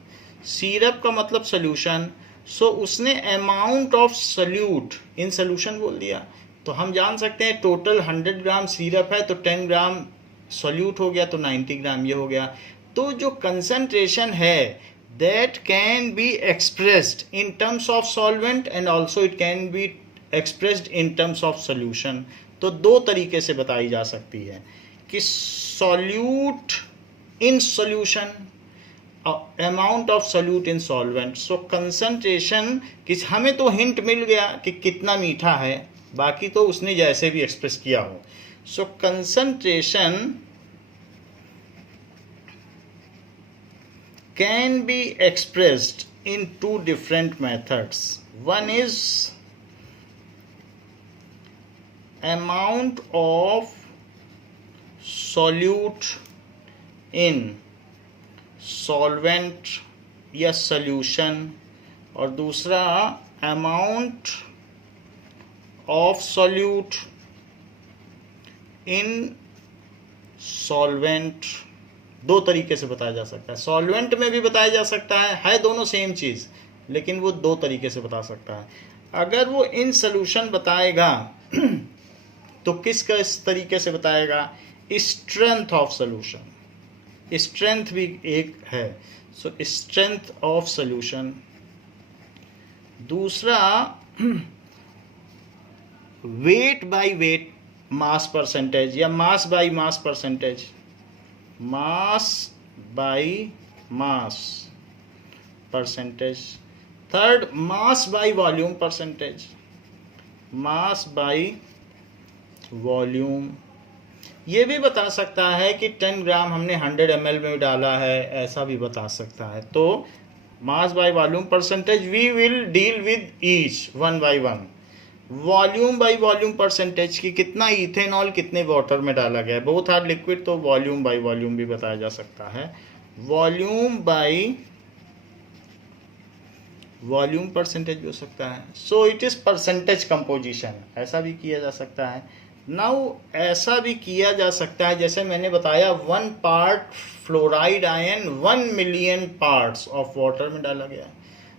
सिरप का मतलब सोल्यूशन. सो उसने amount of solute in solution बोल दिया. तो हम जान सकते हैं टोटल 100 ग्राम सिरप है तो 10 ग्राम सोल्यूट हो गया, तो 90 ग्राम ये हो गया. तो जो कंसंट्रेशन है that can be expressed in terms of solvent and also it can be expressed in terms of solution. तो दो तरीके से बताई जा सकती है कि solute in solution, amount of solute in solvent. So concentration, किस हमें तो हिंट मिल गया कि कितना मीठा है, बाकी तो उसने जैसे भी एक्सप्रेस किया हो. So concentration can be expressed in two different methods. One is amount of solute in solvent या solution, और दूसरा amount of solute in solvent. दो तरीके से बताया जा सकता है. सॉल्वेंट में भी बताया जा सकता है दोनों सेम चीज़, लेकिन वो दो तरीके से बता सकता है. अगर वो इन सोल्यूशन बताएगा तो किस तरीके से बताएगा? स्ट्रेंथ ऑफ सोल्यूशन, स्ट्रेंथ भी एक है. So strength of solution. दूसरा weight by weight mass percentage या mass by mass percentage, mass by mass percentage. Third, mass by volume percentage, mass by volume. ये भी बता सकता है कि 10 ग्राम हमने 100 ml में डाला है, ऐसा भी बता सकता है. तो mass by volume percentage we will deal with each one by one. Volume by volume percentage की कितना इथेनॉल कितने वाटर में डाला गया है, बोथ आर लिक्विड, तो वॉल्यूम बाई वॉल्यूम भी बताया जा सकता है. वॉल्यूम बाई वॉल्यूम परसेंटेज हो सकता है. So it is percentage composition, ऐसा भी किया जा सकता है. नाउ ऐसा भी किया जा सकता है जैसे मैंने बताया 1 part fluoride ion 1 million parts of water में डाला गया.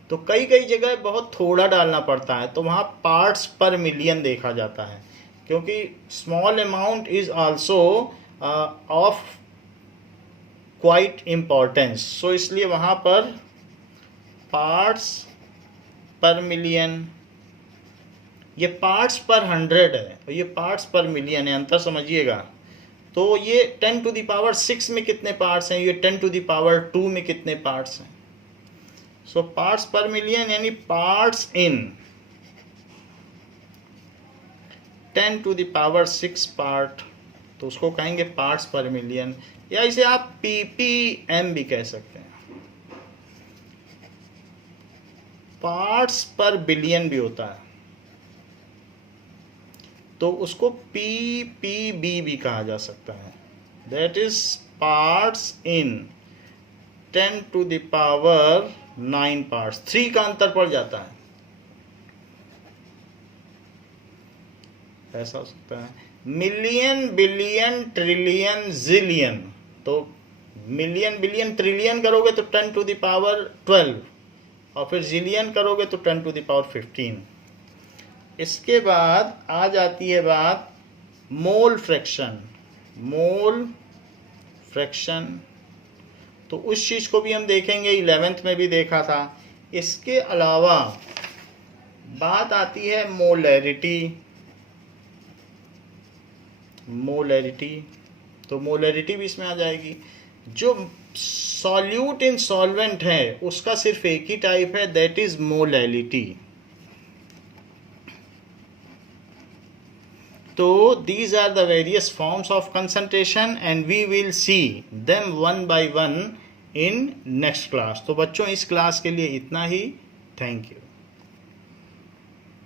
तो कई जगह बहुत थोड़ा डालना पड़ता है, तो वहाँ पार्ट्स पर मिलियन देखा जाता है, क्योंकि small amount is also of quite importance. So इसलिए वहाँ पर पार्ट्स पर मिलियन, ये पार्ट्स पर 100 है और ये पार्ट्स पर मिलियन है, अंतर समझिएगा. तो ये 10 to the power 6 में कितने पार्ट्स हैं, ये 10 to the power 2 में कितने पार्ट्स हैं. सो पार्ट्स पर मिलियन यानी parts in 10 to the power 6 part, तो उसको कहेंगे पार्ट्स पर मिलियन, या इसे आप ppm भी कह सकते हैं. पार्ट्स पर बिलियन भी होता है. तो उसको PPB भी कहा जा सकता है, that is parts in 10 to the power 9 parts. 3 का अंतर पड़ जाता है, ऐसा हो सकता है। मिलियन, बिलियन, ट्रिलियन, जिलियन, तो मिलियन, बिलियन, ट्रिलियन करोगे तो 10 to the power 12, और फिर जिलियन करोगे तो 10 to the power 15। इसके बाद आ जाती है बात मोल फ्रैक्शन। मोल फ्रैक्शन, तो उस चीज़ को भी हम देखेंगे, 11th में भी देखा था। इसके अलावा बात आती है मोलैरिटी। मोलैरिटी, तो मोलैरिटी भी इसमें आ जाएगी। जो सॉल्यूट इन सॉल्वेंट है उसका सिर्फ एक ही टाइप है, दैट इज मोलैलिटी। तो these are the various forms of concentration and we will see them one by one in next class। तो बच्चों इस क्लास के लिए इतना ही। Thank you.